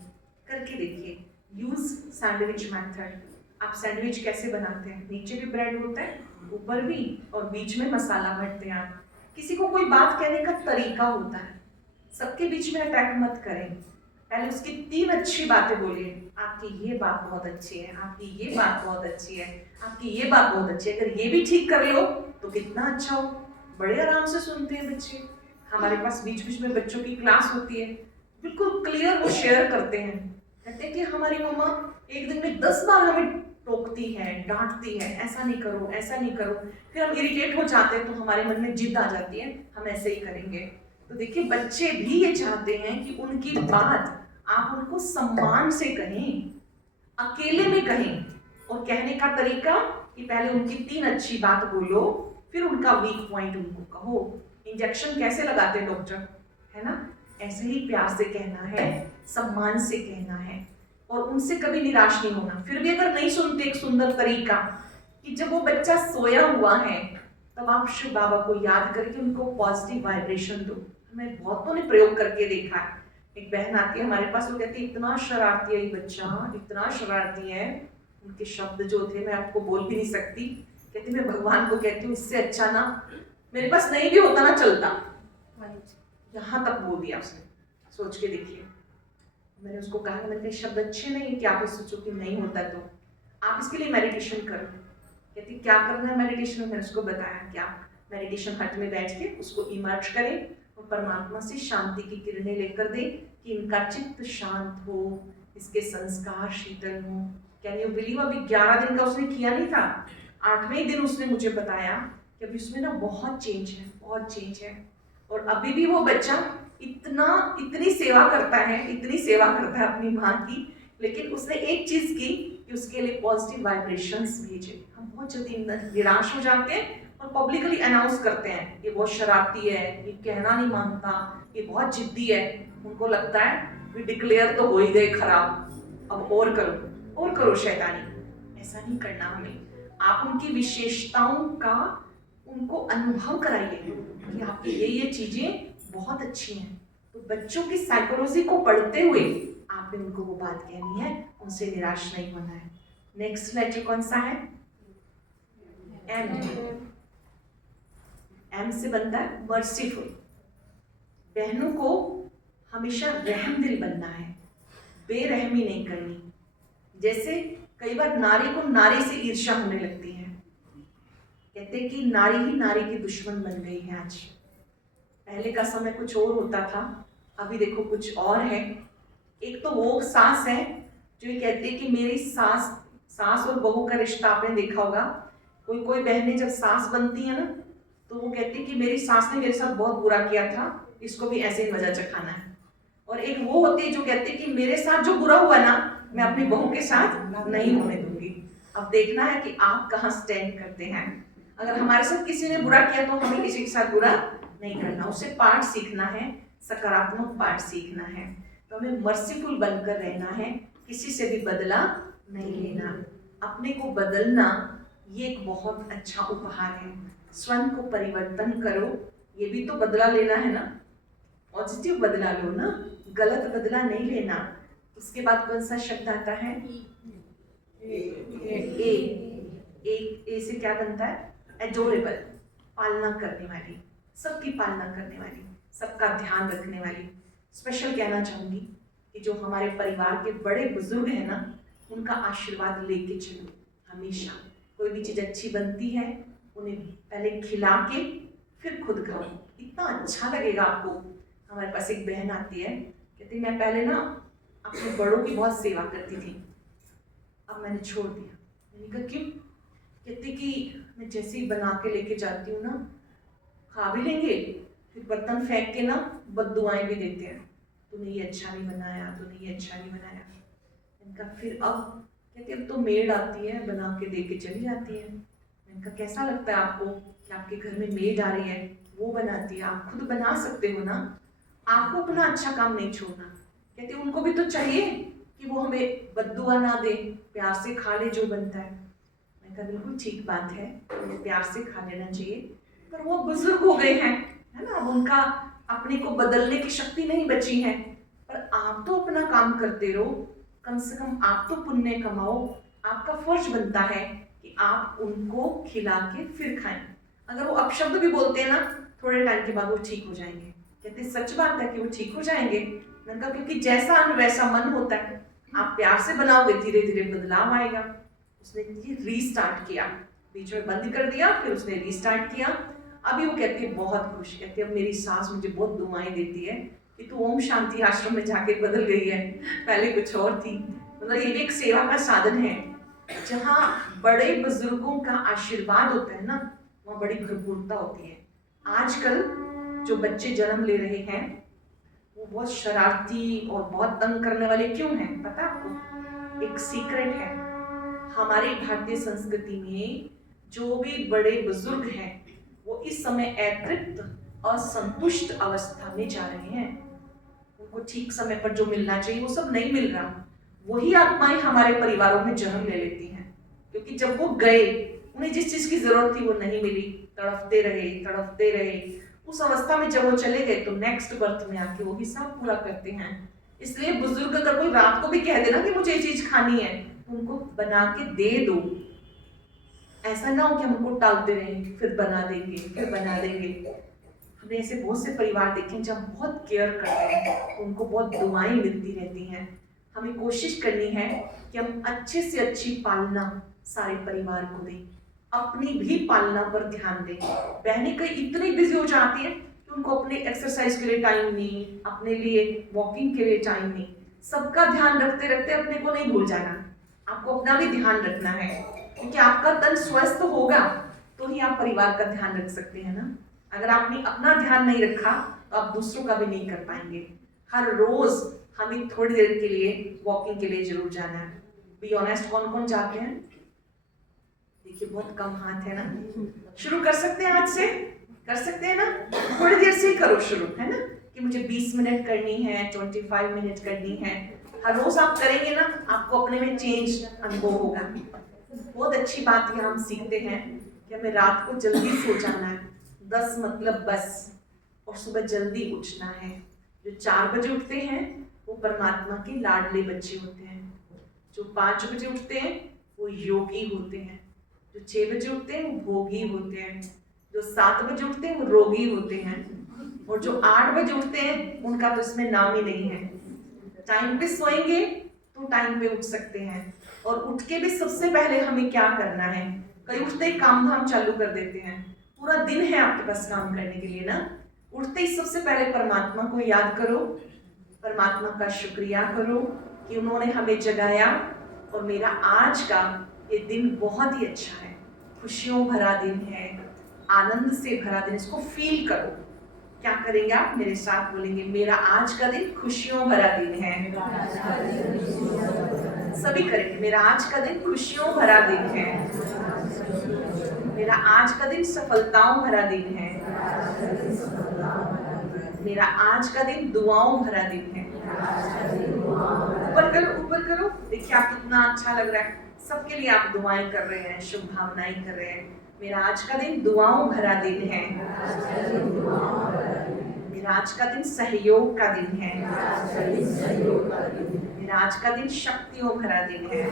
करके देखिए। Use sandwich method. आप सैंडविच कैसे बनाते हैं? नीचे भी ब्रेड होता है, ऊपर भी, और बीच में मसाला भरते हैं आप। किसी को कोई बात कहने का तरीका होता है, सबके बीच में अटैक मत करें। पहले उसकी 3 अच्छी बातें बोलिए। आपकी ये बात बहुत अच्छी है, आपकी ये बात बहुत अच्छी है, आपकी ये बात बहुत अच्छी है। अगर ये भी ठीक कर लो तो कितना अच्छा हो। बड़े आराम से सुनते हैं बच्चे। हमारे पास बीच बीच में बच्चों की क्लास होती है, बिल्कुल क्लियर वो शेयर करते हैं। कहते हैं कि हमारी मम्मा एक दिन में 10 बार हमें टोकती है, डांटती है, ऐसा नहीं करो, ऐसा नहीं करो। फिर हम इरिटेट हो जाते हैं तो हमारे मन में जिद आ जाती है, हम ऐसे ही करेंगे। तो देखिए बच्चे भी ये चाहते हैं कि उनकी बात आप उनको सम्मान से कहें, अकेले में कहें। और कहने का तरीका कि पहले उनकी 3 अच्छी बात बोलो, फिर उनका वीक पॉइंट उनको कहो। इंजेक्शन कैसे लगाते हैं डॉक्टर, है ना? ऐसे ही प्यार से कहना है, सम्मान से कहना है और उनसे कभी निराश नहीं होना। फिर भी अगर नहीं सुनते, एक सुंदर तरीका कि जब वो बच्चा सोया हुआ है तब आप शिव बाबा को याद करके उनको पॉजिटिव वाइब्रेशन दो। मैं बहुतों ने प्रयोग करके देखा है। एक बहन आती है हमारे पास, वो कहती है इतना शरारती है ये बच्चा, इतना शरारती है। उनके शब्द जो थे मैं आपको बोल भी नहीं सकती। कहती मैं भगवान को कहती हूँ इससे अच्छा ना मेरे पास नहीं भी होता ना चलता। यहाँ तक बोल दिया उसने। सोच के देखिए। मैंने उसको कहा, मैंने कहा शब्द अच्छे नहीं कि आप सोचो कि नहीं होता तो आप इसके लिए मेडिटेशन करो। कहती क्या करना है मेडिटेशन में? मैंने उसको बताया क्या मेडिटेशन हट में बैठ के उसको इमर्ज करें और परमात्मा से शांति की किरणें लेकर दे कि इनका चित्त शांत हो, इसके संस्कार शीतल हो। कैन यू बिलीव, अभी 11 दिन का उसने किया नहीं था, 8वें दिन उसने मुझे बताया कि अभी उसमें ना बहुत चेंज है, बहुत चेंज है। और अभी भी वो बच्चा इतनी सेवा करता है, इतनी सेवा करता है अपनी माँ की, लेकिन उसने एक चीज की कि उसके लिए पॉजिटिव वाइब्रेशंस भेजे। हम बहुत जल्दी निराश हो जाते हैं और पब्लिकली अनाउंस करते हैं ये बहुत शरारती है, ये कहना नहीं मानता, ये बहुत जिद्दी है। उनको लगता है वे डिक्लेयर तो हो ही गए खराब, अब और करो शैतानी। ऐसा नहीं करना हमें। आप उनकी विशेषताओं का उनको अनुभव कराइए कि आपकी ये चीजें बहुत अच्छी हैं। तो बच्चों की साइकोलॉजी को पढ़ते हुए आपने उनको वो बात कहनी है, उनसे निराश नहीं होना है। नेक्स्ट लेटर कौन सा है? एम। एम से बनता है मर्सीफुल। बहनों को हमेशा रहमदिल बनना है, बेरहमी नहीं करनी। जैसे कई बार नारी को नारी से ईर्ष्या होने लगती है, कहते हैं कि नारी ही नारी की दुश्मन बन गई है आज। पहले का समय कुछ और होता था, अभी देखो कुछ और है। एक तो वो सास है जो ये कहती है कि मेरी सास और बहू का रिश्ता आपने देखा होगा। कोई बहनें जब सास बनती है ना तो वो कहती है कि मेरी सास ने मेरे साथ बहुत बुरा किया था, इसको भी ऐसे ही मजा चखाना है। और एक वो होती है जो कहती है कि मेरे साथ जो बुरा हुआ ना मैं अपनी बहू के साथ नहीं होने दूंगी। अब देखना है कि आप कहाँ स्टैंड करते हैं। अगर हमारे साथ किसी ने बुरा किया तो हमें किसी के साथ बुरा नहीं करना, उससे पाठ सीखना है, सकारात्मक पाठ सीखना है। तो हमें मर्सीफुल बनकर रहना है, किसी से भी बदला नहीं लेना। अपने को बदलना ये एक बहुत अच्छा उपहार है। स्वयं को परिवर्तन करो, ये भी तो बदला लेना है ना। पॉजिटिव बदला लो ना, गलत बदला नहीं लेना। उसके बाद कौन सा शब्द आता है? ए से क्या बनता है? एडोरेबल, पालना करने वाली, सबकी पालना करने वाली, सबका ध्यान रखने वाली। स्पेशल कहना चाहूंगी कि जो हमारे परिवार के बड़े बुजुर्ग हैं ना, उनका आशीर्वाद लेके चलो हमेशा। कोई भी चीज अच्छी बनती है उन्हें पहले खिला के फिर खुद खाओ, इतना अच्छा लगेगा आपको। हमारे पास एक बहन आती है, कहती मैं पहले ना अपने बड़ों की बहुत सेवा करती थी, अब मैंने छोड़ दिया। मैंने कहा क्यों? कहती कि मैं जैसे ही बना के लेके जाती हूँ ना, खा भी लेंगे फिर बर्तन फेंक के ना बददुआएं भी देते हैं, तूने ये अच्छा नहीं बनाया, तूने ये अच्छा नहीं बनाया। इनका फिर अब कहती अब तो मेड आती है बना के दे के चली जाती है। इनका कैसा लगता है आपको कि आपके घर में मेड आ रही है, वो बनाती है, आप खुद बना सकते हो ना, आपको अपना अच्छा काम नहीं छोड़ना। कहती उनको भी तो चाहिए कि वो हमें बद्दुआ ना दे, प्यार से खा ले जो बनता है। मैंने कहा बिल्कुल ठीक बात है, उन्हें प्यार से खा लेना चाहिए, पर वो बुजुर्ग हो गए हैं, है ना, अब उनका अपने को बदलने की शक्ति नहीं बची है। पर आप तो अपना काम करते रहो, कम से कम आप तो पुण्य कमाओ। आपका फर्ज बनता है कि आप उनको खिला के फिर खाएं। अगर वो अपशब्द भी बोलते हैं ना, थोड़े टाइम के बाद वो ठीक हो जाएंगे। कहते सच बात है कि वो ठीक हो जाएंगे। मैंने कहा क्योंकि जैसा अन्न वैसा मन होता है, आप प्यार से बनाओगे धीरे धीरे बदलाव आएगा। उसने रीस्टार्ट किया, बीच में बंद कर दिया, फिर उसने रीस्टार्ट किया। अभी वो कहती है बहुत खुश, कहती है अब मेरी सास मुझे बहुत दुआएं देती है कि तू ओम शांति आश्रम में जाके बदल गई है, पहले कुछ और थी। मतलब ये भी एक सेवा का साधन है। जहाँ बड़े बुजुर्गों का आशीर्वाद होता है ना, वहाँ बड़ी भरपूरता होती है। आजकल जो बच्चे जन्म ले रहे हैं वो बहुत शरारती और बहुत तंग करने वाले क्यों हैं पता आपको? एक सीक्रेट है, हमारी भारतीय संस्कृति में जो भी बड़े बुजुर्ग हैं वो इस समय अतृप्त, असंतुष्ट अवस्था में जा रहे हैं। उनको ठीक समय पर जो मिलना चाहिए वो सब नहीं मिल रहा। वही आत्माएं हमारे परिवारों में जन्म ले लेती हैं, क्योंकि जब वो गए उन्हें जिस चीज की जरूरत थी वो नहीं मिली, तड़पते रहे। उस अवस्था में जब वो चले गए तो नेक्स्ट बर्थ में आके वो भी सब पूरा करते हैं। इसलिए बुजुर्ग अगर कोई रात को भी कह देना कि मुझे ये चीज खानी है, तो उनको बना के दे दो। ऐसा ना हो कि हम उनको टालते रहें, फिर बना देंगे। हमने ऐसे बहुत से परिवार देखे जब बहुत केयर करते हैं, उनको बहुत दुआएं मिलती रहती हैं। हमें कोशिश करनी है कि हम अच्छे से अच्छी पालना सारे परिवार को दें, अपनी भी पालना पर ध्यान दें। बहनें कई इतनी बिजी हो जाती हैं कि उनको अपने एक्सरसाइज के लिए टाइम नहीं, अपने लिए वॉकिंग के लिए टाइम नहीं। सबका ध्यान रखते रखते अपने को नहीं भूल जाना, आपको अपना भी ध्यान रखना है, क्योंकि आपका तन स्वस्थ होगा तो ही आप परिवार का ध्यान रख सकते हैं ना। अगर आपने अपना ध्यान नहीं रखा तो आप दूसरों का भी नहीं कर पाएंगे। हर रोज हमें थोड़ी देर के लिए वॉकिंग के लिए जरूर जाना है। बी ऑनेस्ट, कौन कौन जाते हैं? देखिए बहुत कम हाथ है ना। शुरू कर सकते हैं आज से, कर सकते हैं ना? थोड़ी देर से ही करो शुरू, है ना, कि मुझे 20 मिनट करनी है, 25 मिनट करनी है। हर रोज आप करेंगे ना, आपको अपने में चेंज अनुभव होगा। बहुत अच्छी बात है, हम सीखते हैं कि हमें रात को जल्दी सो जाना है, 10 मतलब बस, और सुबह जल्दी उठना है। जो 4 बजे उठते हैं वो परमात्मा के लाडले बच्चे होते हैं। जो 5 बजे उठते हैं वो योगी होते हैं। जो 6 बजे उठते हैं वो भोगी होते हैं। जो 7 बजे उठते हैं वो रोगी होते हैं। और जो 8 बजे उठते हैं उनका तो इसमें नाम ही नहीं है। टाइम पे सोएंगे तो टाइम पे उठ सकते हैं। और उठ के भी सबसे पहले हमें क्या करना है? कई उठते ही काम धाम चालू कर देते हैं। पूरा दिन है आपके पास काम करने के लिए ना। उठते ही सबसे पहले परमात्मा को याद करो, परमात्मा का शुक्रिया करो कि उन्होंने हमें जगाया और मेरा आज का ये दिन बहुत ही अच्छा है, खुशियों भरा दिन है, आनंद से भरा दिन। इसको फील करो। क्या करेंगे आप? मेरे साथ बोलेंगे, मेरा आज का दिन खुशियों भरा दिन है। सभी करेंगे, मेरा आज का दिन खुशियों भरा दिन है, मेरा आज का दिन सफलताओं भरा दिन है, मेरा आज का दिन दुआओं भरा दिन है। ऊपर करो, ऊपर करो। देखिए आप कितना अच्छा लग रहा है। सबके लिए आप दुआएं कर रहे हैं, शुभ भावनाएं कर रहे हैं। मेरा आज का दिन दुआओं भरा दिन है, मेरा आज का दिन सहयोग का दिन है, मेरा आज का दिन शक्तियों भरा दिन है।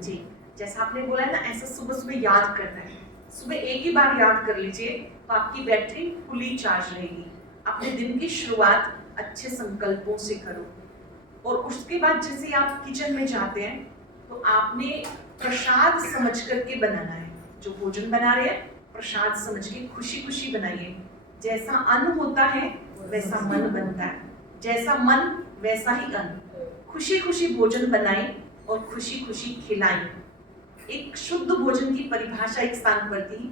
जी, जैसा आपने बोला है ना, ऐसा सुबह सुबह याद करना है। सुबह एक ही बार याद कर लीजिए तो आपकी बैटरी फुली चार्ज रहेगी। अपने दिन की शुरुआत अच्छे संकल्पों से करो। और उसके बाद जैसे आप किचन में जाते हैं तो आपने प्रसाद समझ करके बनाना है। जो भोजन बना रहे हैं प्रसाद समझ के खुशी खुशी बनाइए। जैसा अन्न होता है वैसा मन बनता है, जैसा मन वैसा ही अन्न। खुशी खुशी भोजन बनाएं और खुशी खुशी खिलाएं। एक शुद्ध भोजन की परिभाषा एक स्थान पर थी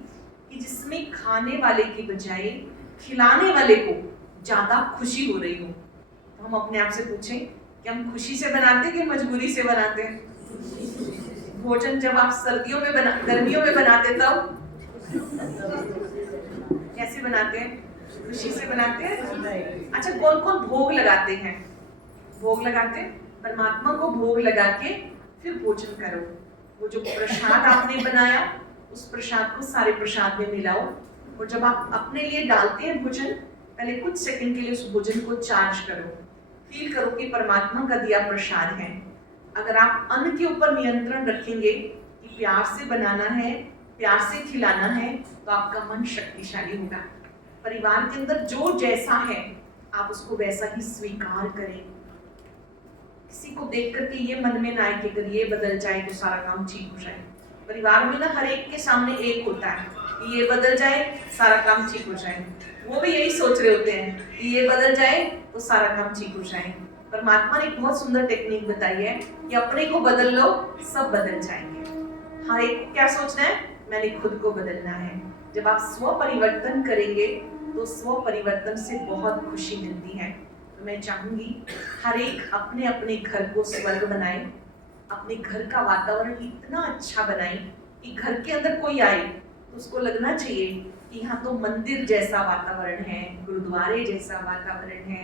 कि जिसमें खाने वाले की बजाय खिलाने वाले को ज्यादा खुशी हो रही हो। तो हम अपने आप से पूछें कि हम खुशी से बनाते हैं कि मजबूरी से बनाते हैं? भोजन जब आप सर्दियों में गर्मियों में बनाते तब कैसे बनाते हैं? खुशी से बनाते हैं। अच्छा, कौन कौन भोग लगाते हैं? भोग लगाते हैं, परमात्मा को भोग लगा के फिर भोजन करो। वो जो प्रसाद आपने बनाया उस प्रसाद को सारे प्रसाद में मिलाओ। और जब आप अपने लिए डालते हैं भोजन, पहले कुछ सेकंड के लिए उस भोजन को चार्ज करो, फील करो कि परमात्मा का दिया प्रसाद है। अगर आप अन्न के ऊपर नियंत्रण रखेंगे कि प्यार से बनाना है, प्यार से खिलाना है, तो आपका मन शक्तिशाली होगा। परिवार के अंदर जो जैसा है आप उसको वैसा ही स्वीकार करें। किसी को देख करके ये मन में ना आए कि अगर ये बदल जाए तो सारा काम ठीक हो जाए। परिवार में ना हर एक के सामने एक होता है कि ये बदल जाए सारा काम ठीक हो जाए। वो भी यही सोच रहे होते हैं कि ये बदल जाए तो सारा काम ठीक हो जाए। परमात्मा ने एक बहुत सुंदर टेक्निक बताई है कि अपने को बदल लो, सब बदल जाएंगे। हर एक को क्या सोचना है? मैंने खुद को बदलना है। जब आप स्व परिवर्तन करेंगे तो स्व परिवर्तन से बहुत खुशी मिलती है। तो मैं चाहूंगी हर एक अपने अपने घर को स्वर्ग बनाए, अपने घर का वातावरण इतना अच्छा बनाए कि घर के अंदर कोई आए तो उसको लगना चाहिए कि यहाँ तो मंदिर जैसा वातावरण है, गुरुद्वारे जैसा वातावरण है,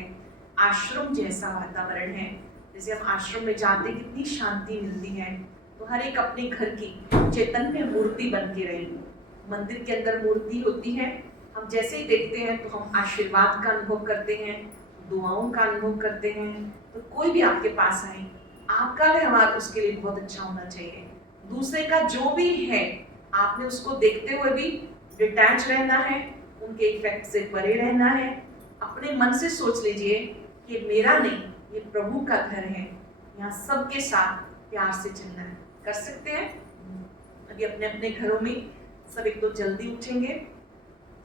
आश्रम जैसा वातावरण है। जैसे हम आश्रम में जाते कितनी शांति मिलती है। तो हर एक अपने घर की चैतन्य मूर्ति बन के रहे। मंदिर के अंदर मूर्ति होती है, हम जैसे ही देखते हैं तो हम आशीर्वाद का अनुभव करते हैं, दुआओं का अनुभव करते हैं। तो कोई भी आपके पास आए, आपका व्यवहार उसके लिए बहुत अच्छा होना चाहिए। दूसरे का जो भी है आपने उसको देखते हुए भी डिटैच रहना है, उनके इफेक्ट से परे रहना है। अपने मन से सोच लीजिए कि मेरा नहीं, ये प्रभु का घर है, यहाँ सबके साथ प्यार से चलना है। कर सकते हैं? अभी अपने अपने घरों में सब एक तो जल्दी उठेंगे,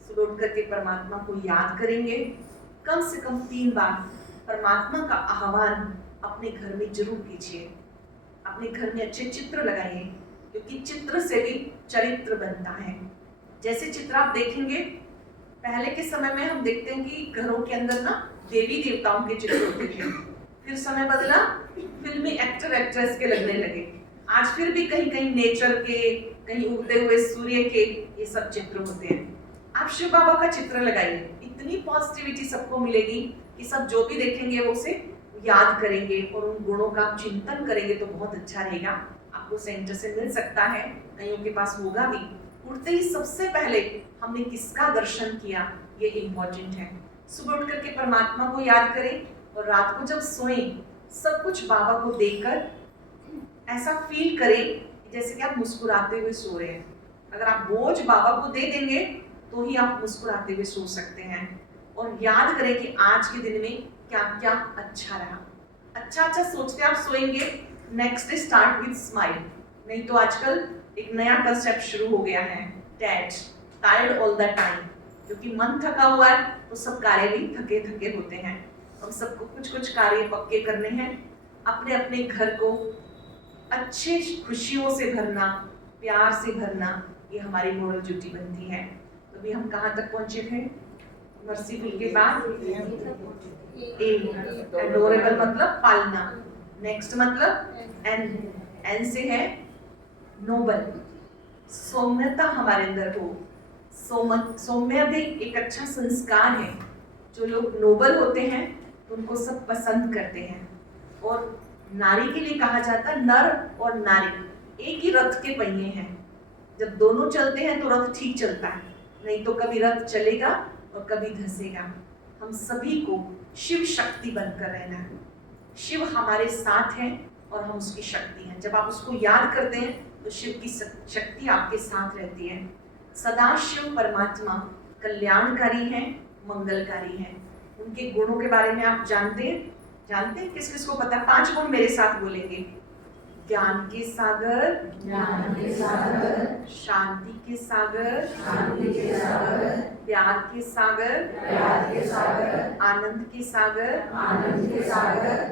सुबह उठ करके परमात्मा को याद करेंगे। कम से कम 3 बार परमात्मा का आह्वान अपने घर में जरूर कीजिए। अपने घर में अच्छे चित्र लगाइए, क्योंकि चित्र से भी चरित्र बनता है। जैसे चित्र आप देखेंगे पहले के समय में हम देखते हैं कि घरों के अंदर ना देवी देवताओं के चित्र होते थे, फिर समय बदला, फिल्मी एक्टर एक्ट्रेस के लगने लगे। आज फिर भी कहीं कहीं नेचर के, कहीं उगते हुए सूर्य के ये सब चित्र होते हैं। आप शिव बाबा का चित्र लगाइए, इतनी पॉजिटिविटी सबको मिलेगी कि सब जो भी देखेंगे वो उसे याद करेंगे और उन गुणों का चिंतन करेंगे तो बहुत अच्छा रहेगा। आपको सेंटर से मिल सकता है, कईयों के पास होगा भी। उठते ही सबसे पहले हमने किसका दर्शन किया, ये इम्पोर्टेंट है। सुबह उठ करके परमात्मा को याद करें और रात को जब सोएं सब कुछ बाबा को देकर ऐसा फील करें जैसे कि आप मुस्कुराते हुए सो रहे हैं। अगर आप बोझ बाबा को दे देंगे तो ही आप मुस्कुराते हुए सो सकते हैं। और याद करें कि आज के दिन में क्या क्या अच्छा रहा। अच्छा अच्छा सोचते आप सोएंगे, next day start with smile. नहीं तो आजकल एक नया कंसेप्ट शुरू हो गया है, टैट, टायर्ड ऑल द टाइम। क्योंकि मन थका हुआ है तो सब कार्य भी थके थके होते हैं। हम सबको कुछ कुछ कार्य पक्के करने हैं, अपने अपने घर को अच्छे खुशियों से भरना, प्यार से भरना, ये हमारी मोरल ड्यूटी बनती है। तो अभी हम कहाँ तक पहुंचे थे? मर्सीफुल के बाद एडोरेबल मतलब पालना, नेक्स्ट मतलब एन से है नोबल, सौम्यता हमारे अंदर हो। सौम्य भी एक अच्छा संस्कार है। जो लोग नोबल होते हैं उनको सब पसंद करते हैं। और नारी के लिए कहा जाता है नर और नारी एक ही रथ के पहिए हैं, जब दोनों चलते हैं तो रथ ठीक चलता है, नहीं तो कभी रथ चलेगा और कभी धंसेगा। हम सभी को शिव शक्ति बनकर रहना है। शिव हमारे साथ है और हम उसकी शक्ति हैं। जब आप उसको याद करते हैं तो शिव की शक्ति आपके साथ रहती है। सदा शिव परमात्मा कल्याणकारी हैं, मंगलकारी हैं। उनके गुणों के बारे में आप जानते हैं? किस किस को पता है? 5 गुण मेरे साथ बोलेंगे। ज्ञान के सागर, शांति के सागर, प्यार के सागर, आनंद के सागर,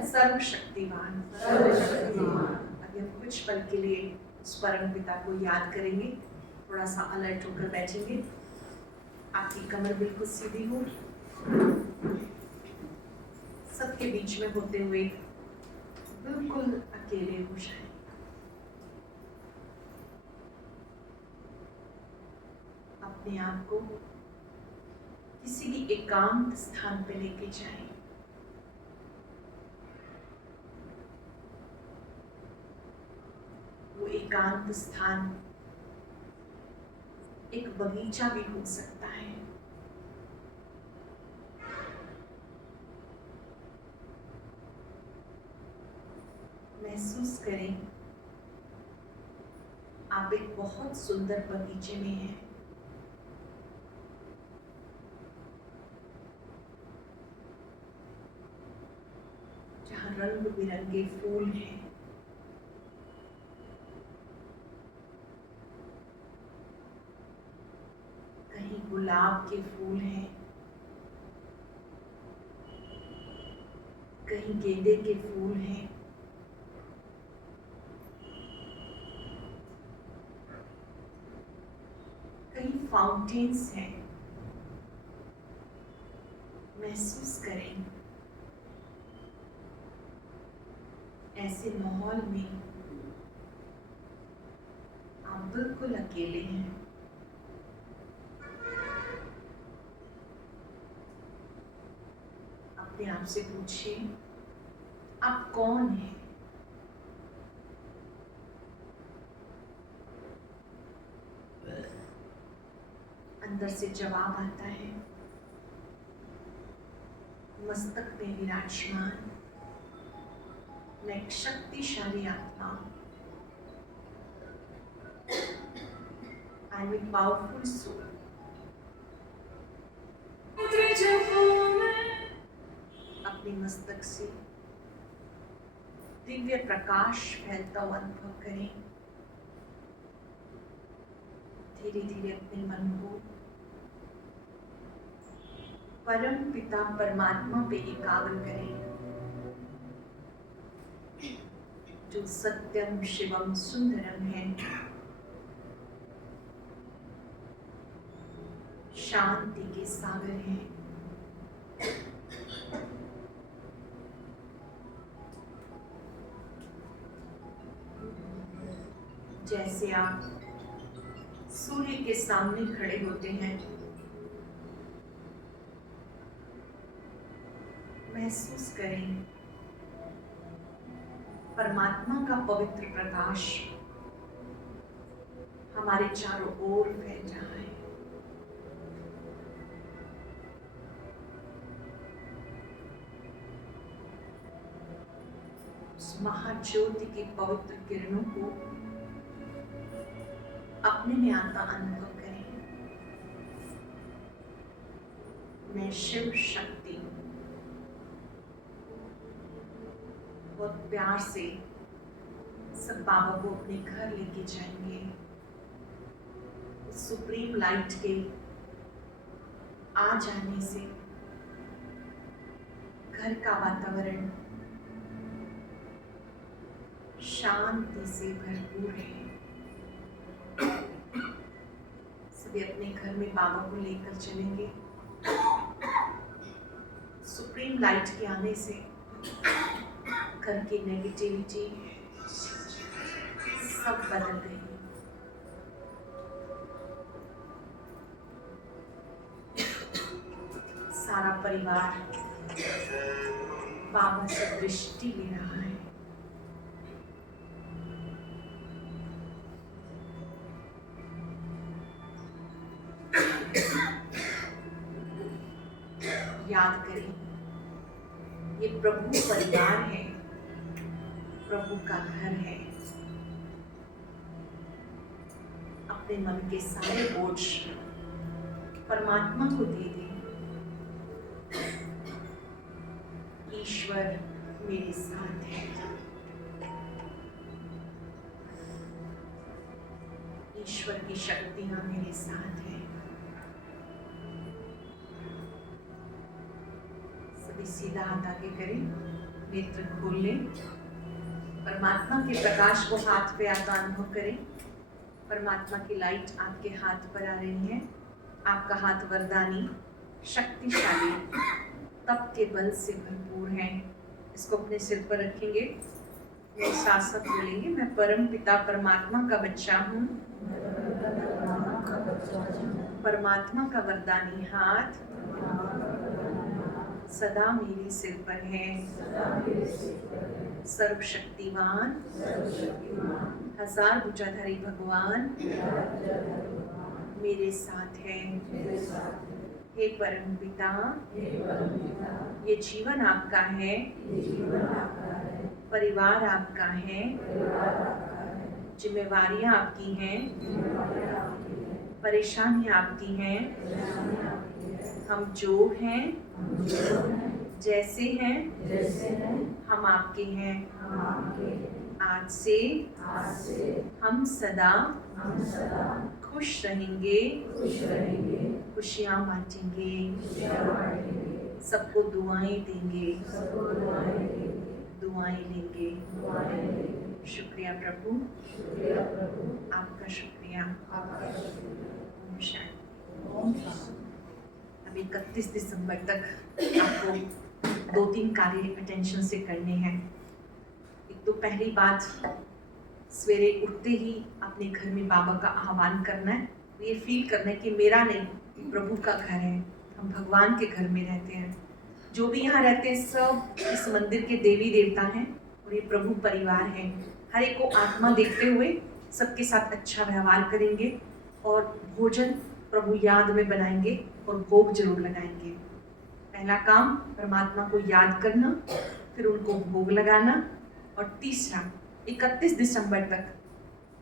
सर्वशक्तिमान। अभी हम कुछ पल के लिए उस परम पिता को याद करेंगे। थोड़ा सा अलर्ट होकर बैठेंगे, आपकी कमर बिल्कुल सीधी हो, सबके बीच में होते हुए बिल्कुल अकेले हो जाए। अपने आप को किसी भी एकांत स्थान पे लेके जाएं। वो एकांत स्थान एक बगीचा भी हो सकता है। महसूस करें आप एक बहुत सुंदर बगीचे में हैं। जहाँ रंग बिरंगे फूल हैं। कहीं गुलाब के फूल हैं, कहीं गेंदे के फूल हैं, कहीं फाउंटेन्स हैं। महसूस करें ऐसे माहौल में आप बिल्कुल अकेले हैं। अपने आप से पूछिए आप कौन हैं? अंदर से जवाब आता है, मस्तक में विराजमान मैं एक शक्तिशाली आत्मा, I am a powerful soul. अपने मस्तक से दिव्य प्रकाश फैलता हुआ अनुभव करें। धीरे धीरे अपने मन को परम पिता परमात्मा पे एकाग्र करें, जो सत्यम शिवम सुंदरम है। शांति के सागर हैं। जैसे आप सूर्य के सामने खड़े होते हैं, महसूस करें परमात्मा का पवित्र प्रकाश हमारे चारों ओर फैल रहा है। उस महाज्योति की पवित्र किरणों को अपने में आता अनुभव करें। मैं शिव शक्ति बहुत प्यार से सब बाबा को अपने घर लेके जाएंगे। सुप्रीम लाइट के आ जाने से घर का वातावरण शांति से भरपूर है। सभी अपने घर में बाबा को लेकर चलेंगे। सुप्रीम लाइट के आने से घर की नेगेटिविटी सब बदल गई। सारा परिवार बाबा से दृष्टि ले रहा है। याद करें, ये प्रभु परिवार है, प्रभु का घर है। अपने मन के सारे बोझ परमात्मा को दे दें। ईश्वर मेरे साथ है। ईश्वर की शक्तियां मेरे साथ है। सभी सीधा हाथ आगे करें, नेत्र खोल लें। परमात्मा के प्रकाश को हाथ पे आता अनुभव करें। परमात्मा की लाइट आपके हाथ पर आ रही है। आपका हाथ वरदानी, शक्तिशाली, तप के बल से भरपूर है। इसको अपने सिर पर रखेंगे। मेरे साथ साथ बोलेंगे, मैं परम पिता परमात्मा का बच्चा हूँ। परमात्मा का वरदानी हाथ सदा मेरे सिर पर है। सर्वशक्तिवान हजार भुजाधारी भगवान मेरे साथ है। हे परम पिता, ये जीवन आपका है, परिवार आपका है, जिम्मेवारियां आपकी हैं, परेशानियां आपकी हैं। हम जो हैं, जैसे हैं, हम आपके हैं। आज से हम सदा खुश रहेंगे, खुशियाँ बांटेंगे, सबको दुआएं देंगे, दुआएं लेंगे। शुक्रिया प्रभु, आपका शुक्रिया। ओम शांति। अब 31 दिसंबर तक आपको 2-3 कार्य अटेंशन से करने हैं। एक तो पहली बात, सवेरे उठते ही अपने घर में बाबा का आह्वान करना है। ये फील करना है कि मेरा नहीं, प्रभु का घर है। हम भगवान के घर में रहते हैं। जो भी यहाँ रहते हैं सब इस मंदिर के देवी देवता हैं और ये प्रभु परिवार है। हर एक को आत्मा देखते हुए सबके साथ अच्छा व्यवहार करेंगे और भोजन प्रभु याद में बनाएंगे और भोग जरूर लगाएंगे। पहला काम परमात्मा को याद करना, फिर उनको भोग लगाना। और तीसरा, 31 दिसंबर तक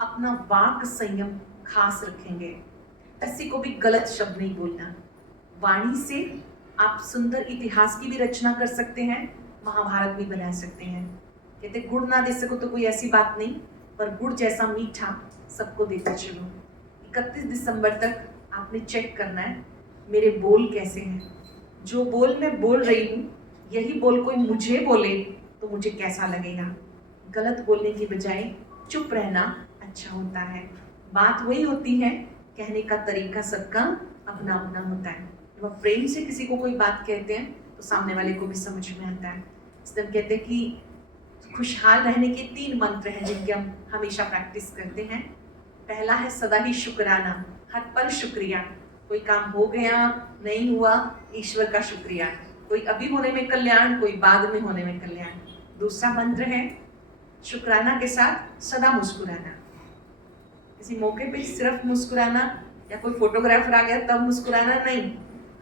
अपना वाक संयम खास रखेंगे। किसी को भी गलत शब्द नहीं बोलना। वाणी से आप सुंदर इतिहास की भी रचना कर सकते हैं, महाभारत भी बना सकते हैं। कहते गुड़ ना दे सको तो कोई ऐसी बात नहीं, पर गुड़ जैसा मीठा सबको देते चलो। 31 दिसंबर तक आपने चेक करना है मेरे बोल कैसे हैं। जो बोल मैं बोल रही हूँ, यही बोल कोई मुझे बोले तो मुझे कैसा लगेगा। गलत बोलने की बजाय चुप रहना अच्छा होता है। बात वही होती है, कहने का तरीका सबका अपना अपना होता है। जब आप प्रेम से किसी को कोई बात कहते हैं तो सामने वाले को भी समझ में आता है। इसलिए हम कहते हैं कि खुशहाल रहने के 3 मंत्र हैं जिनके हम हमेशा प्रैक्टिस करते हैं। पहला है सदा ही शुक्राना, हर पल शुक्रिया। कोई काम हो गया, नहीं हुआ, ईश्वर का शुक्रिया। कोई अभी होने में कल्याण, कोई बाद में होने में कल्याण। दूसरा मंत्र है शुक्राना के साथ सदा मुस्कुराना। किसी मौके पे सिर्फ मुस्कुराना या कोई फोटोग्राफर आ गया तब मुस्कुराना नहीं,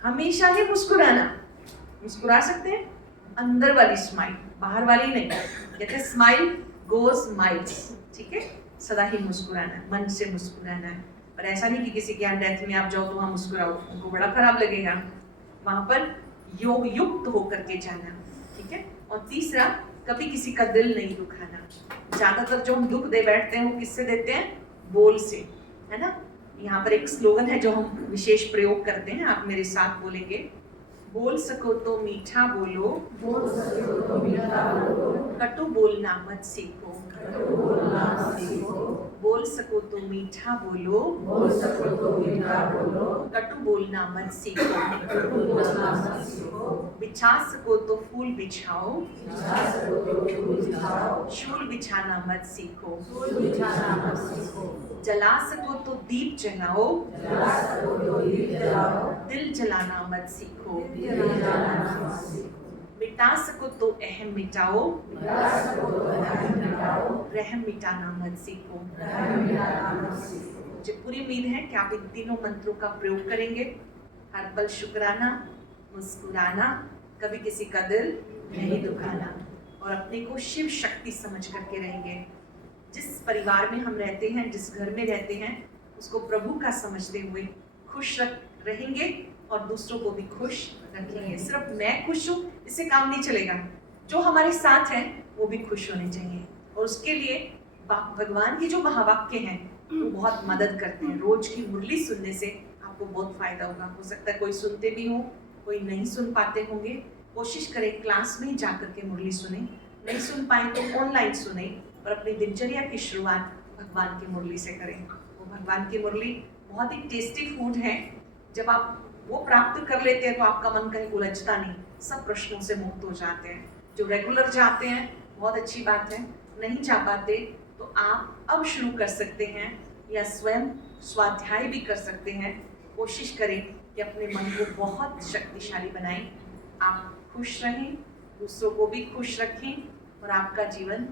हमेशा ही मुस्कुराना। मुस्कुरा सकते हैं, अंदर वाली स्माइल, बाहर वाली नहीं। कहते हैं स्माइल गोज माइल्स, ठीक है। सदा ही मुस्कुराना, मन से मुस्कुराना है। पर ऐसा नहीं कि किसी के यहाँ डेथ में आप जाओ तो वहाँ मुस्कुराओ, उनको बड़ा खराब लगेगा। वहां पर योग युक्त होकर के जाना, ठीक है। और तीसरा, कभी किसी का दिल नहीं दुखाना। ज्यादातर जो हम दुख दे बैठते हैं वो किससे देते हैं? बोल से, है ना। यहाँ पर एक स्लोगन है जो हम विशेष प्रयोग करते हैं, आप मेरे साथ बोलेंगे। बोल सको तो मीठा बोलो, बोल सको तो मीठा बोलो, कटु बोलना मत सीखो। कटु बोलना मत सीखो। बोल सको तो मीठा बोलो, बोल सको तो मीठा बोलो, कटु बोलना मत सीखो। कटु बोलना मत सीखो। बिछा सको तो फूल बिछाओ, बिछा सको तो फूल बिछाओ, शूल बिछाना मत सीखो। फूल बिछाना मत सीखो। जला सको तो दीप जलाओ, जला सको तो दीप जलाओ, दिल जलाना मत सीखो। दिल जलाना मत सीखो। मिटा सको तो अहम मिटाओ, मिटा सको तो रहम मिटाओ, रहम मिटाना मत सीखो। रहम मिटाना मत सीखो। मुझे पूरी उम्मीद है कि आप इन तीनों मंत्रों का प्रयोग करेंगे। हर पल शुक्राना, मुस्कुराना, कभी किसी का दिल नहीं दुखाना, और अपने को शिव शक्ति समझ करके रहेंगे। जिस परिवार में हम रहते हैं, जिस घर में रहते हैं, उसको प्रभु का समझते हुए खुश रहेंगे और दूसरों को भी खुश रखेंगे। सिर्फ मैं खुश हूँ इससे काम नहीं चलेगा, जो हमारे साथ हैं वो भी खुश होने चाहिए। और उसके लिए भगवान की जो महावाक्य हैं वो बहुत मदद करते हैं। रोज की मुरली सुनने से आपको बहुत फायदा होगा। हो सकता है कोई सुनते भी हो, कोई नहीं सुन पाते होंगे। कोशिश करें क्लास में ही जाकर के मुरली सुने, नहीं सुन पाए तो ऑनलाइन सुने, और अपनी दिनचर्या की शुरुआत भगवान की मुरली से करें। वो भगवान की मुरली बहुत ही टेस्टी फूड है। जब आप वो प्राप्त कर लेते हैं तो आपका मन कहीं उलझता नहीं, सब प्रश्नों से मुक्त हो जाते हैं। जो रेगुलर जाते हैं बहुत अच्छी बात है, नहीं जा पाते तो आप अब शुरू कर सकते हैं या स्वयं स्वाध्याय भी कर सकते हैं। कोशिश करें कि अपने मन को बहुत शक्तिशाली बनाएं। आप खुश रहें, दूसरों को भी खुश रखें, और आपका जीवन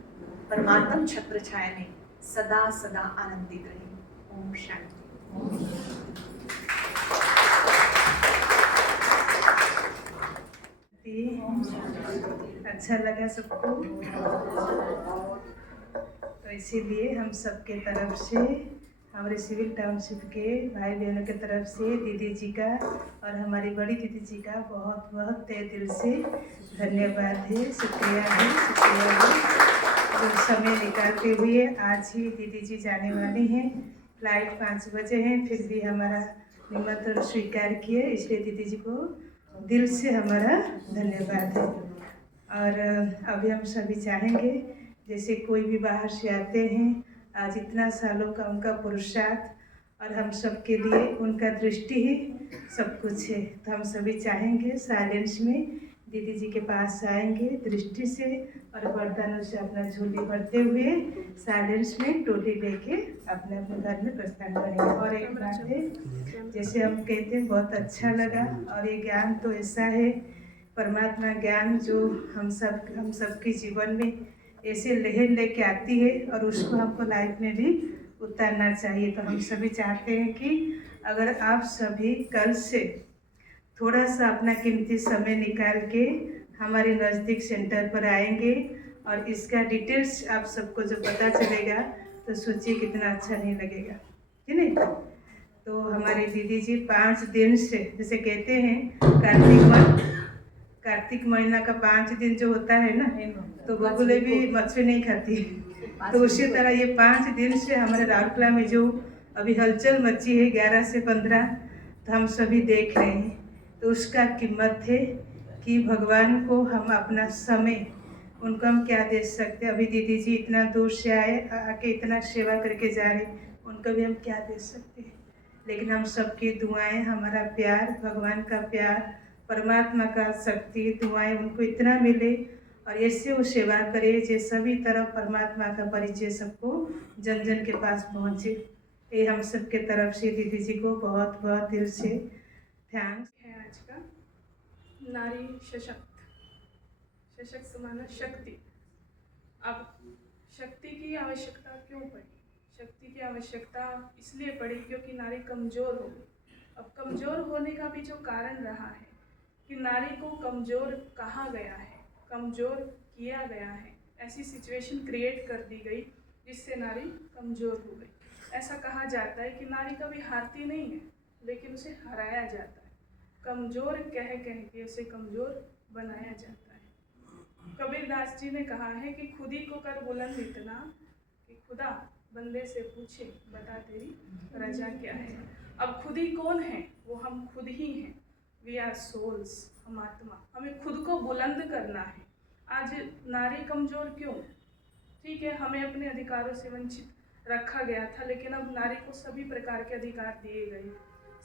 परमात्म छत्र छाया में सदा सदा आनंदित रहे। ओम शांति। अच्छा लगा सबको, तो इसीलिए हम सबके तरफ से, हमारे सिविल टाउनशिप के भाई बहनों के तरफ से दीदी जी का और हमारी बड़ी दीदी जी का बहुत बहुत तहे दिल से धन्यवाद है, शुक्रिया है, शुक्रिया है। जो समय निकालते हुए आज ही दीदी जी जाने वाली हैं, फ्लाइट 5 बजे हैं, फिर भी हमारा निमंत्रण स्वीकार किए, इसलिए दीदी जी को दिल से हमारा धन्यवाद है। और अभी हम सभी चाहेंगे, जैसे कोई भी बाहर से आते हैं, आज इतना सालों का उनका पुरुषार्थ और हम सबके लिए उनका दृष्टि ही सब कुछ है, तो हम सभी चाहेंगे साइलेंस में दीदी जी के पास आएंगे, दृष्टि से और वरदानों से अपना झोली भरते हुए साइलेंस में टोली लेके अपने अपने घर में प्रस्थान करेंगे। और एक बात है, जैसे हम कहते हैं बहुत अच्छा लगा, और ये ज्ञान तो ऐसा है, परमात्मा ज्ञान जो हम सबके जीवन में ऐसे लहर लेके आती है और उसको हमको लाइफ में भी उतारना चाहिए। तो हम सभी चाहते हैं कि अगर आप सभी कल से थोड़ा सा अपना कीमती समय निकाल के हमारे नज़दीक सेंटर पर आएंगे और इसका डिटेल्स आप सबको जो पता चलेगा तो सोचिए कितना अच्छा नहीं लगेगा, ठीक है। तो हमारी दीदी जी 5 दिन से, जैसे कहते हैं कार्तिक महीना का 5 दिन जो होता है ना, तो बगुले भी मछली नहीं खाती, तो उसी तरह ये 5 दिन से हमारे राउरकेला में जो अभी हलचल मची है 11 से 15, तो हम सभी देख रहे हैं। तो उसका कीमत है कि भगवान को हम अपना समय, उनको हम क्या दे सकते हैं। अभी दीदी जी इतना दूर से आके इतना सेवा करके जा रहे, उनको भी हम क्या दे सकते हैं। लेकिन हम सबकी दुआएं, हमारा प्यार, भगवान का प्यार, परमात्मा का शक्ति, दुआएं उनको इतना मिले और ऐसे वो सेवा करे जे सभी तरफ परमात्मा का परिचय सबको जन जन के पास पहुँचे। ये हम सबके तरफ से दीदी जी को बहुत बहुत दिल से थैंक्स है। आज का नारी सशक्त, सशक्त माना शक्ति। अब शक्ति की आवश्यकता क्यों पड़ी? शक्ति की आवश्यकता इसलिए पड़ी क्योंकि नारी कमज़ोर हो गई। अब कमज़ोर होने का भी जो कारण रहा है कि नारी को कमज़ोर कहा गया है, कमज़ोर किया गया है, ऐसी सिचुएशन क्रिएट कर दी गई जिससे नारी कमज़ोर हो गई। ऐसा कहा जाता है कि नारी कभी हारती नहीं है, लेकिन उसे हराया जाता है। कमज़ोर कह कह के उसे कमज़ोर बनाया जाता है। कबीरदास जी ने कहा है कि खुद ही को कर बुलंद इतना कि खुदा बंदे से पूछे बता तेरी रजा क्या है। अब खुद ही कौन है? वो हम खुद ही हैं। वी आर सोल्स, हम आत्मा। हमें खुद को बुलंद करना है। आज नारी कमज़ोर क्यों? ठीक है, हमें अपने अधिकारों से वंचित रखा गया था, लेकिन अब नारी को सभी प्रकार के अधिकार दिए गए।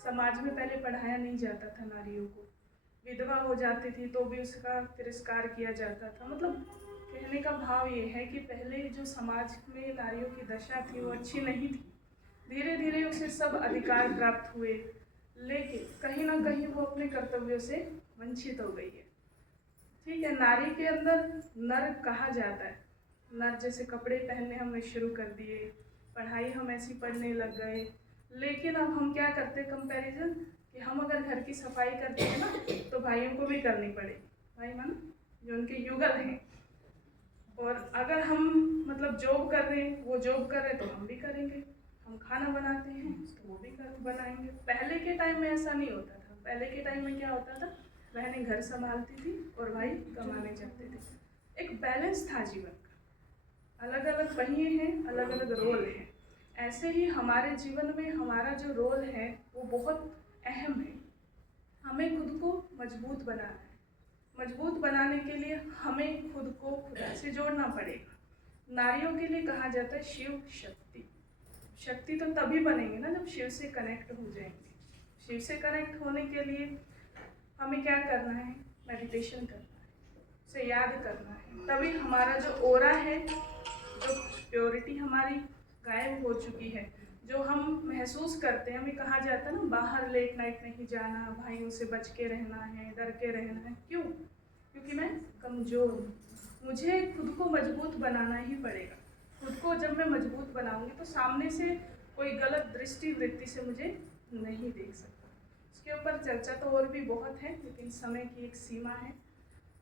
समाज में पहले पढ़ाया नहीं जाता था नारियों को, विधवा हो जाती थी तो भी उसका तिरस्कार किया जाता था। मतलब कहने का भाव ये है कि पहले जो समाज में नारियों की दशा थी वो अच्छी नहीं थी। धीरे धीरे उसे सब अधिकार प्राप्त हुए, लेकिन कहीं ना कहीं वो अपने कर्तव्यों से वंचित हो गई है। ठीक है, नारी के अंदर नर कहा जाता है। नर जैसे कपड़े पहनने हमने शुरू कर दिए, पढ़ाई हम ऐसी पढ़ने लग गए, लेकिन अब हम क्या करते हैं कंपैरिजन कि हम अगर घर की सफाई करते हैं ना तो भाइयों को भी करनी पड़ेगी। भाई माना जो उनके युगल हैं, और अगर हम मतलब जॉब कर रहे हैं, वो जॉब कर रहे हैं तो हम भी करेंगे। हम खाना बनाते हैं तो वो भी बनाएंगे। पहले के टाइम में ऐसा नहीं होता था। पहले के टाइम में क्या होता था, बहनें घर संभालती थी और भाई कमाने जाते थे। एक बैलेंस था जीवन का। अलग अलग पहिए हैं, अलग अलग रोल हैं। ऐसे ही हमारे जीवन में हमारा जो रोल है वो बहुत अहम है। हमें खुद को मजबूत बनाना है। मजबूत बनाने के लिए हमें खुद को खुदा से जोड़ना पड़ेगा। नारियों के लिए कहा जाता है शिव शक्ति। शक्ति तो तभी बनेंगे ना जब शिव से कनेक्ट हो जाएंगे। शिव से कनेक्ट होने के लिए हमें क्या करना है? मेडिटेशन करना है, उसे याद करना है। तभी हमारा जो ओरा है, जो प्योरिटी हमारी गायब हो चुकी है, जो हम महसूस करते हैं, हमें कहा जाता है ना बाहर लेट नाइट नहीं जाना, भाइयों से बच के रहना है, डर के रहना है। क्यों? क्योंकि मैं कमज़ोर हूँ। मुझे खुद को मजबूत बनाना ही पड़ेगा। खुद को जब मैं मजबूत बनाऊंगी तो सामने से कोई गलत दृष्टि वृत्ति से मुझे नहीं देख सकता। इसके ऊपर चर्चा तो और भी बहुत है, लेकिन समय की एक सीमा है।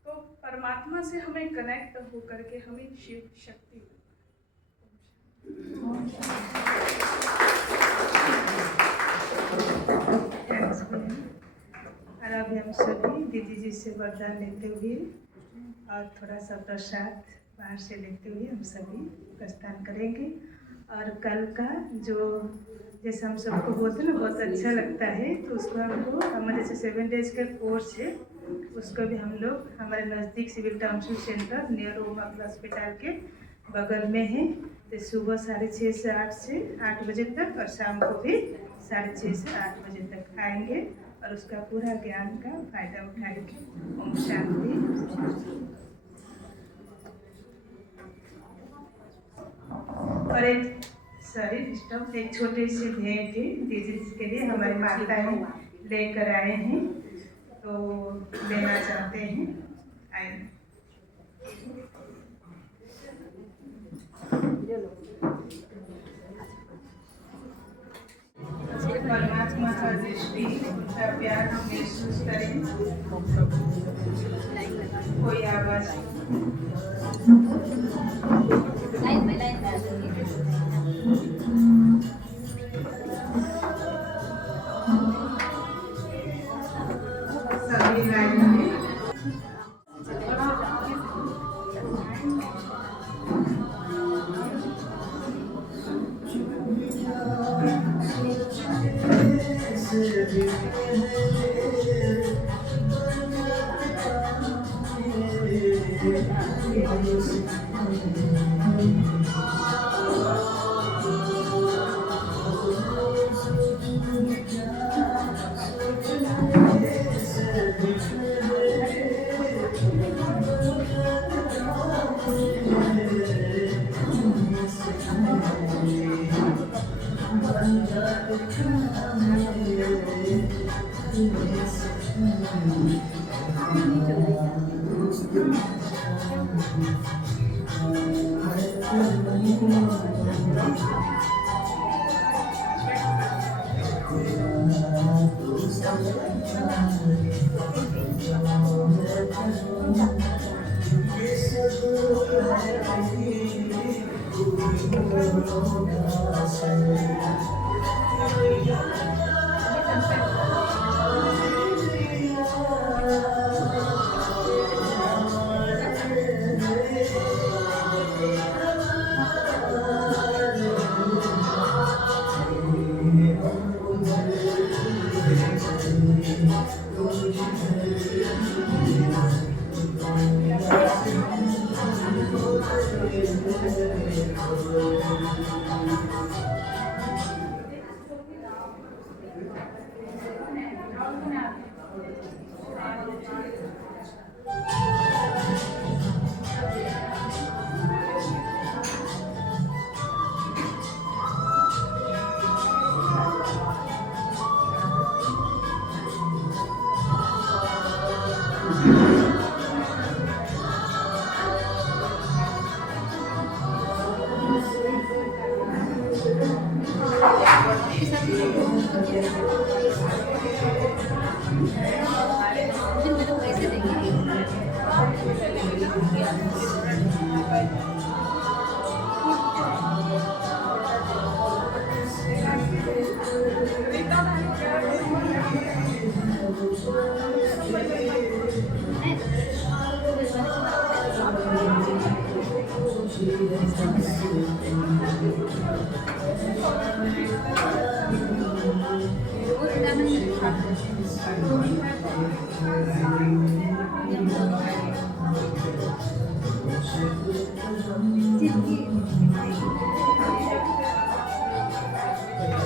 तो परमात्मा से हमें कनेक्ट होकर के हमें शिव शक्ति और अभी हम सभी दीदी जी से वरदान लेते हुए और थोड़ा सा प्रसाद बाहर से लेते हुए हम सभी प्रस्थान करेंगे। और कल का जो जैसे हम सबको बोलते हैं ना बहुत अच्छा लगता है, तो उसको हमको हमारे जैसे 7 डेज का कोर्स है, उसको भी हम लोग हमारे नज़दीक सिविल टाउनशिप सेंटर नियर ओमाकल हॉस्पिटल के बगल में है। तो सुबह 6:30 से 8 से 8 बजे तक और शाम को भी 6:30 से 8 बजे तक आएंगे और उसका पूरा ज्ञान का फायदा उठाएंगे। ओम शांति। और एक एक छोटे से भेंट दीदी के लिए हमारी माताएं लेकर आए हैं, तो लेना चाहते हैं। आए परमात्मा का दृष्टि, उनका प्यार हम महसूस करें। कोई आवाज सभी लाइन में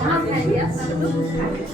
हाँ, है, yes,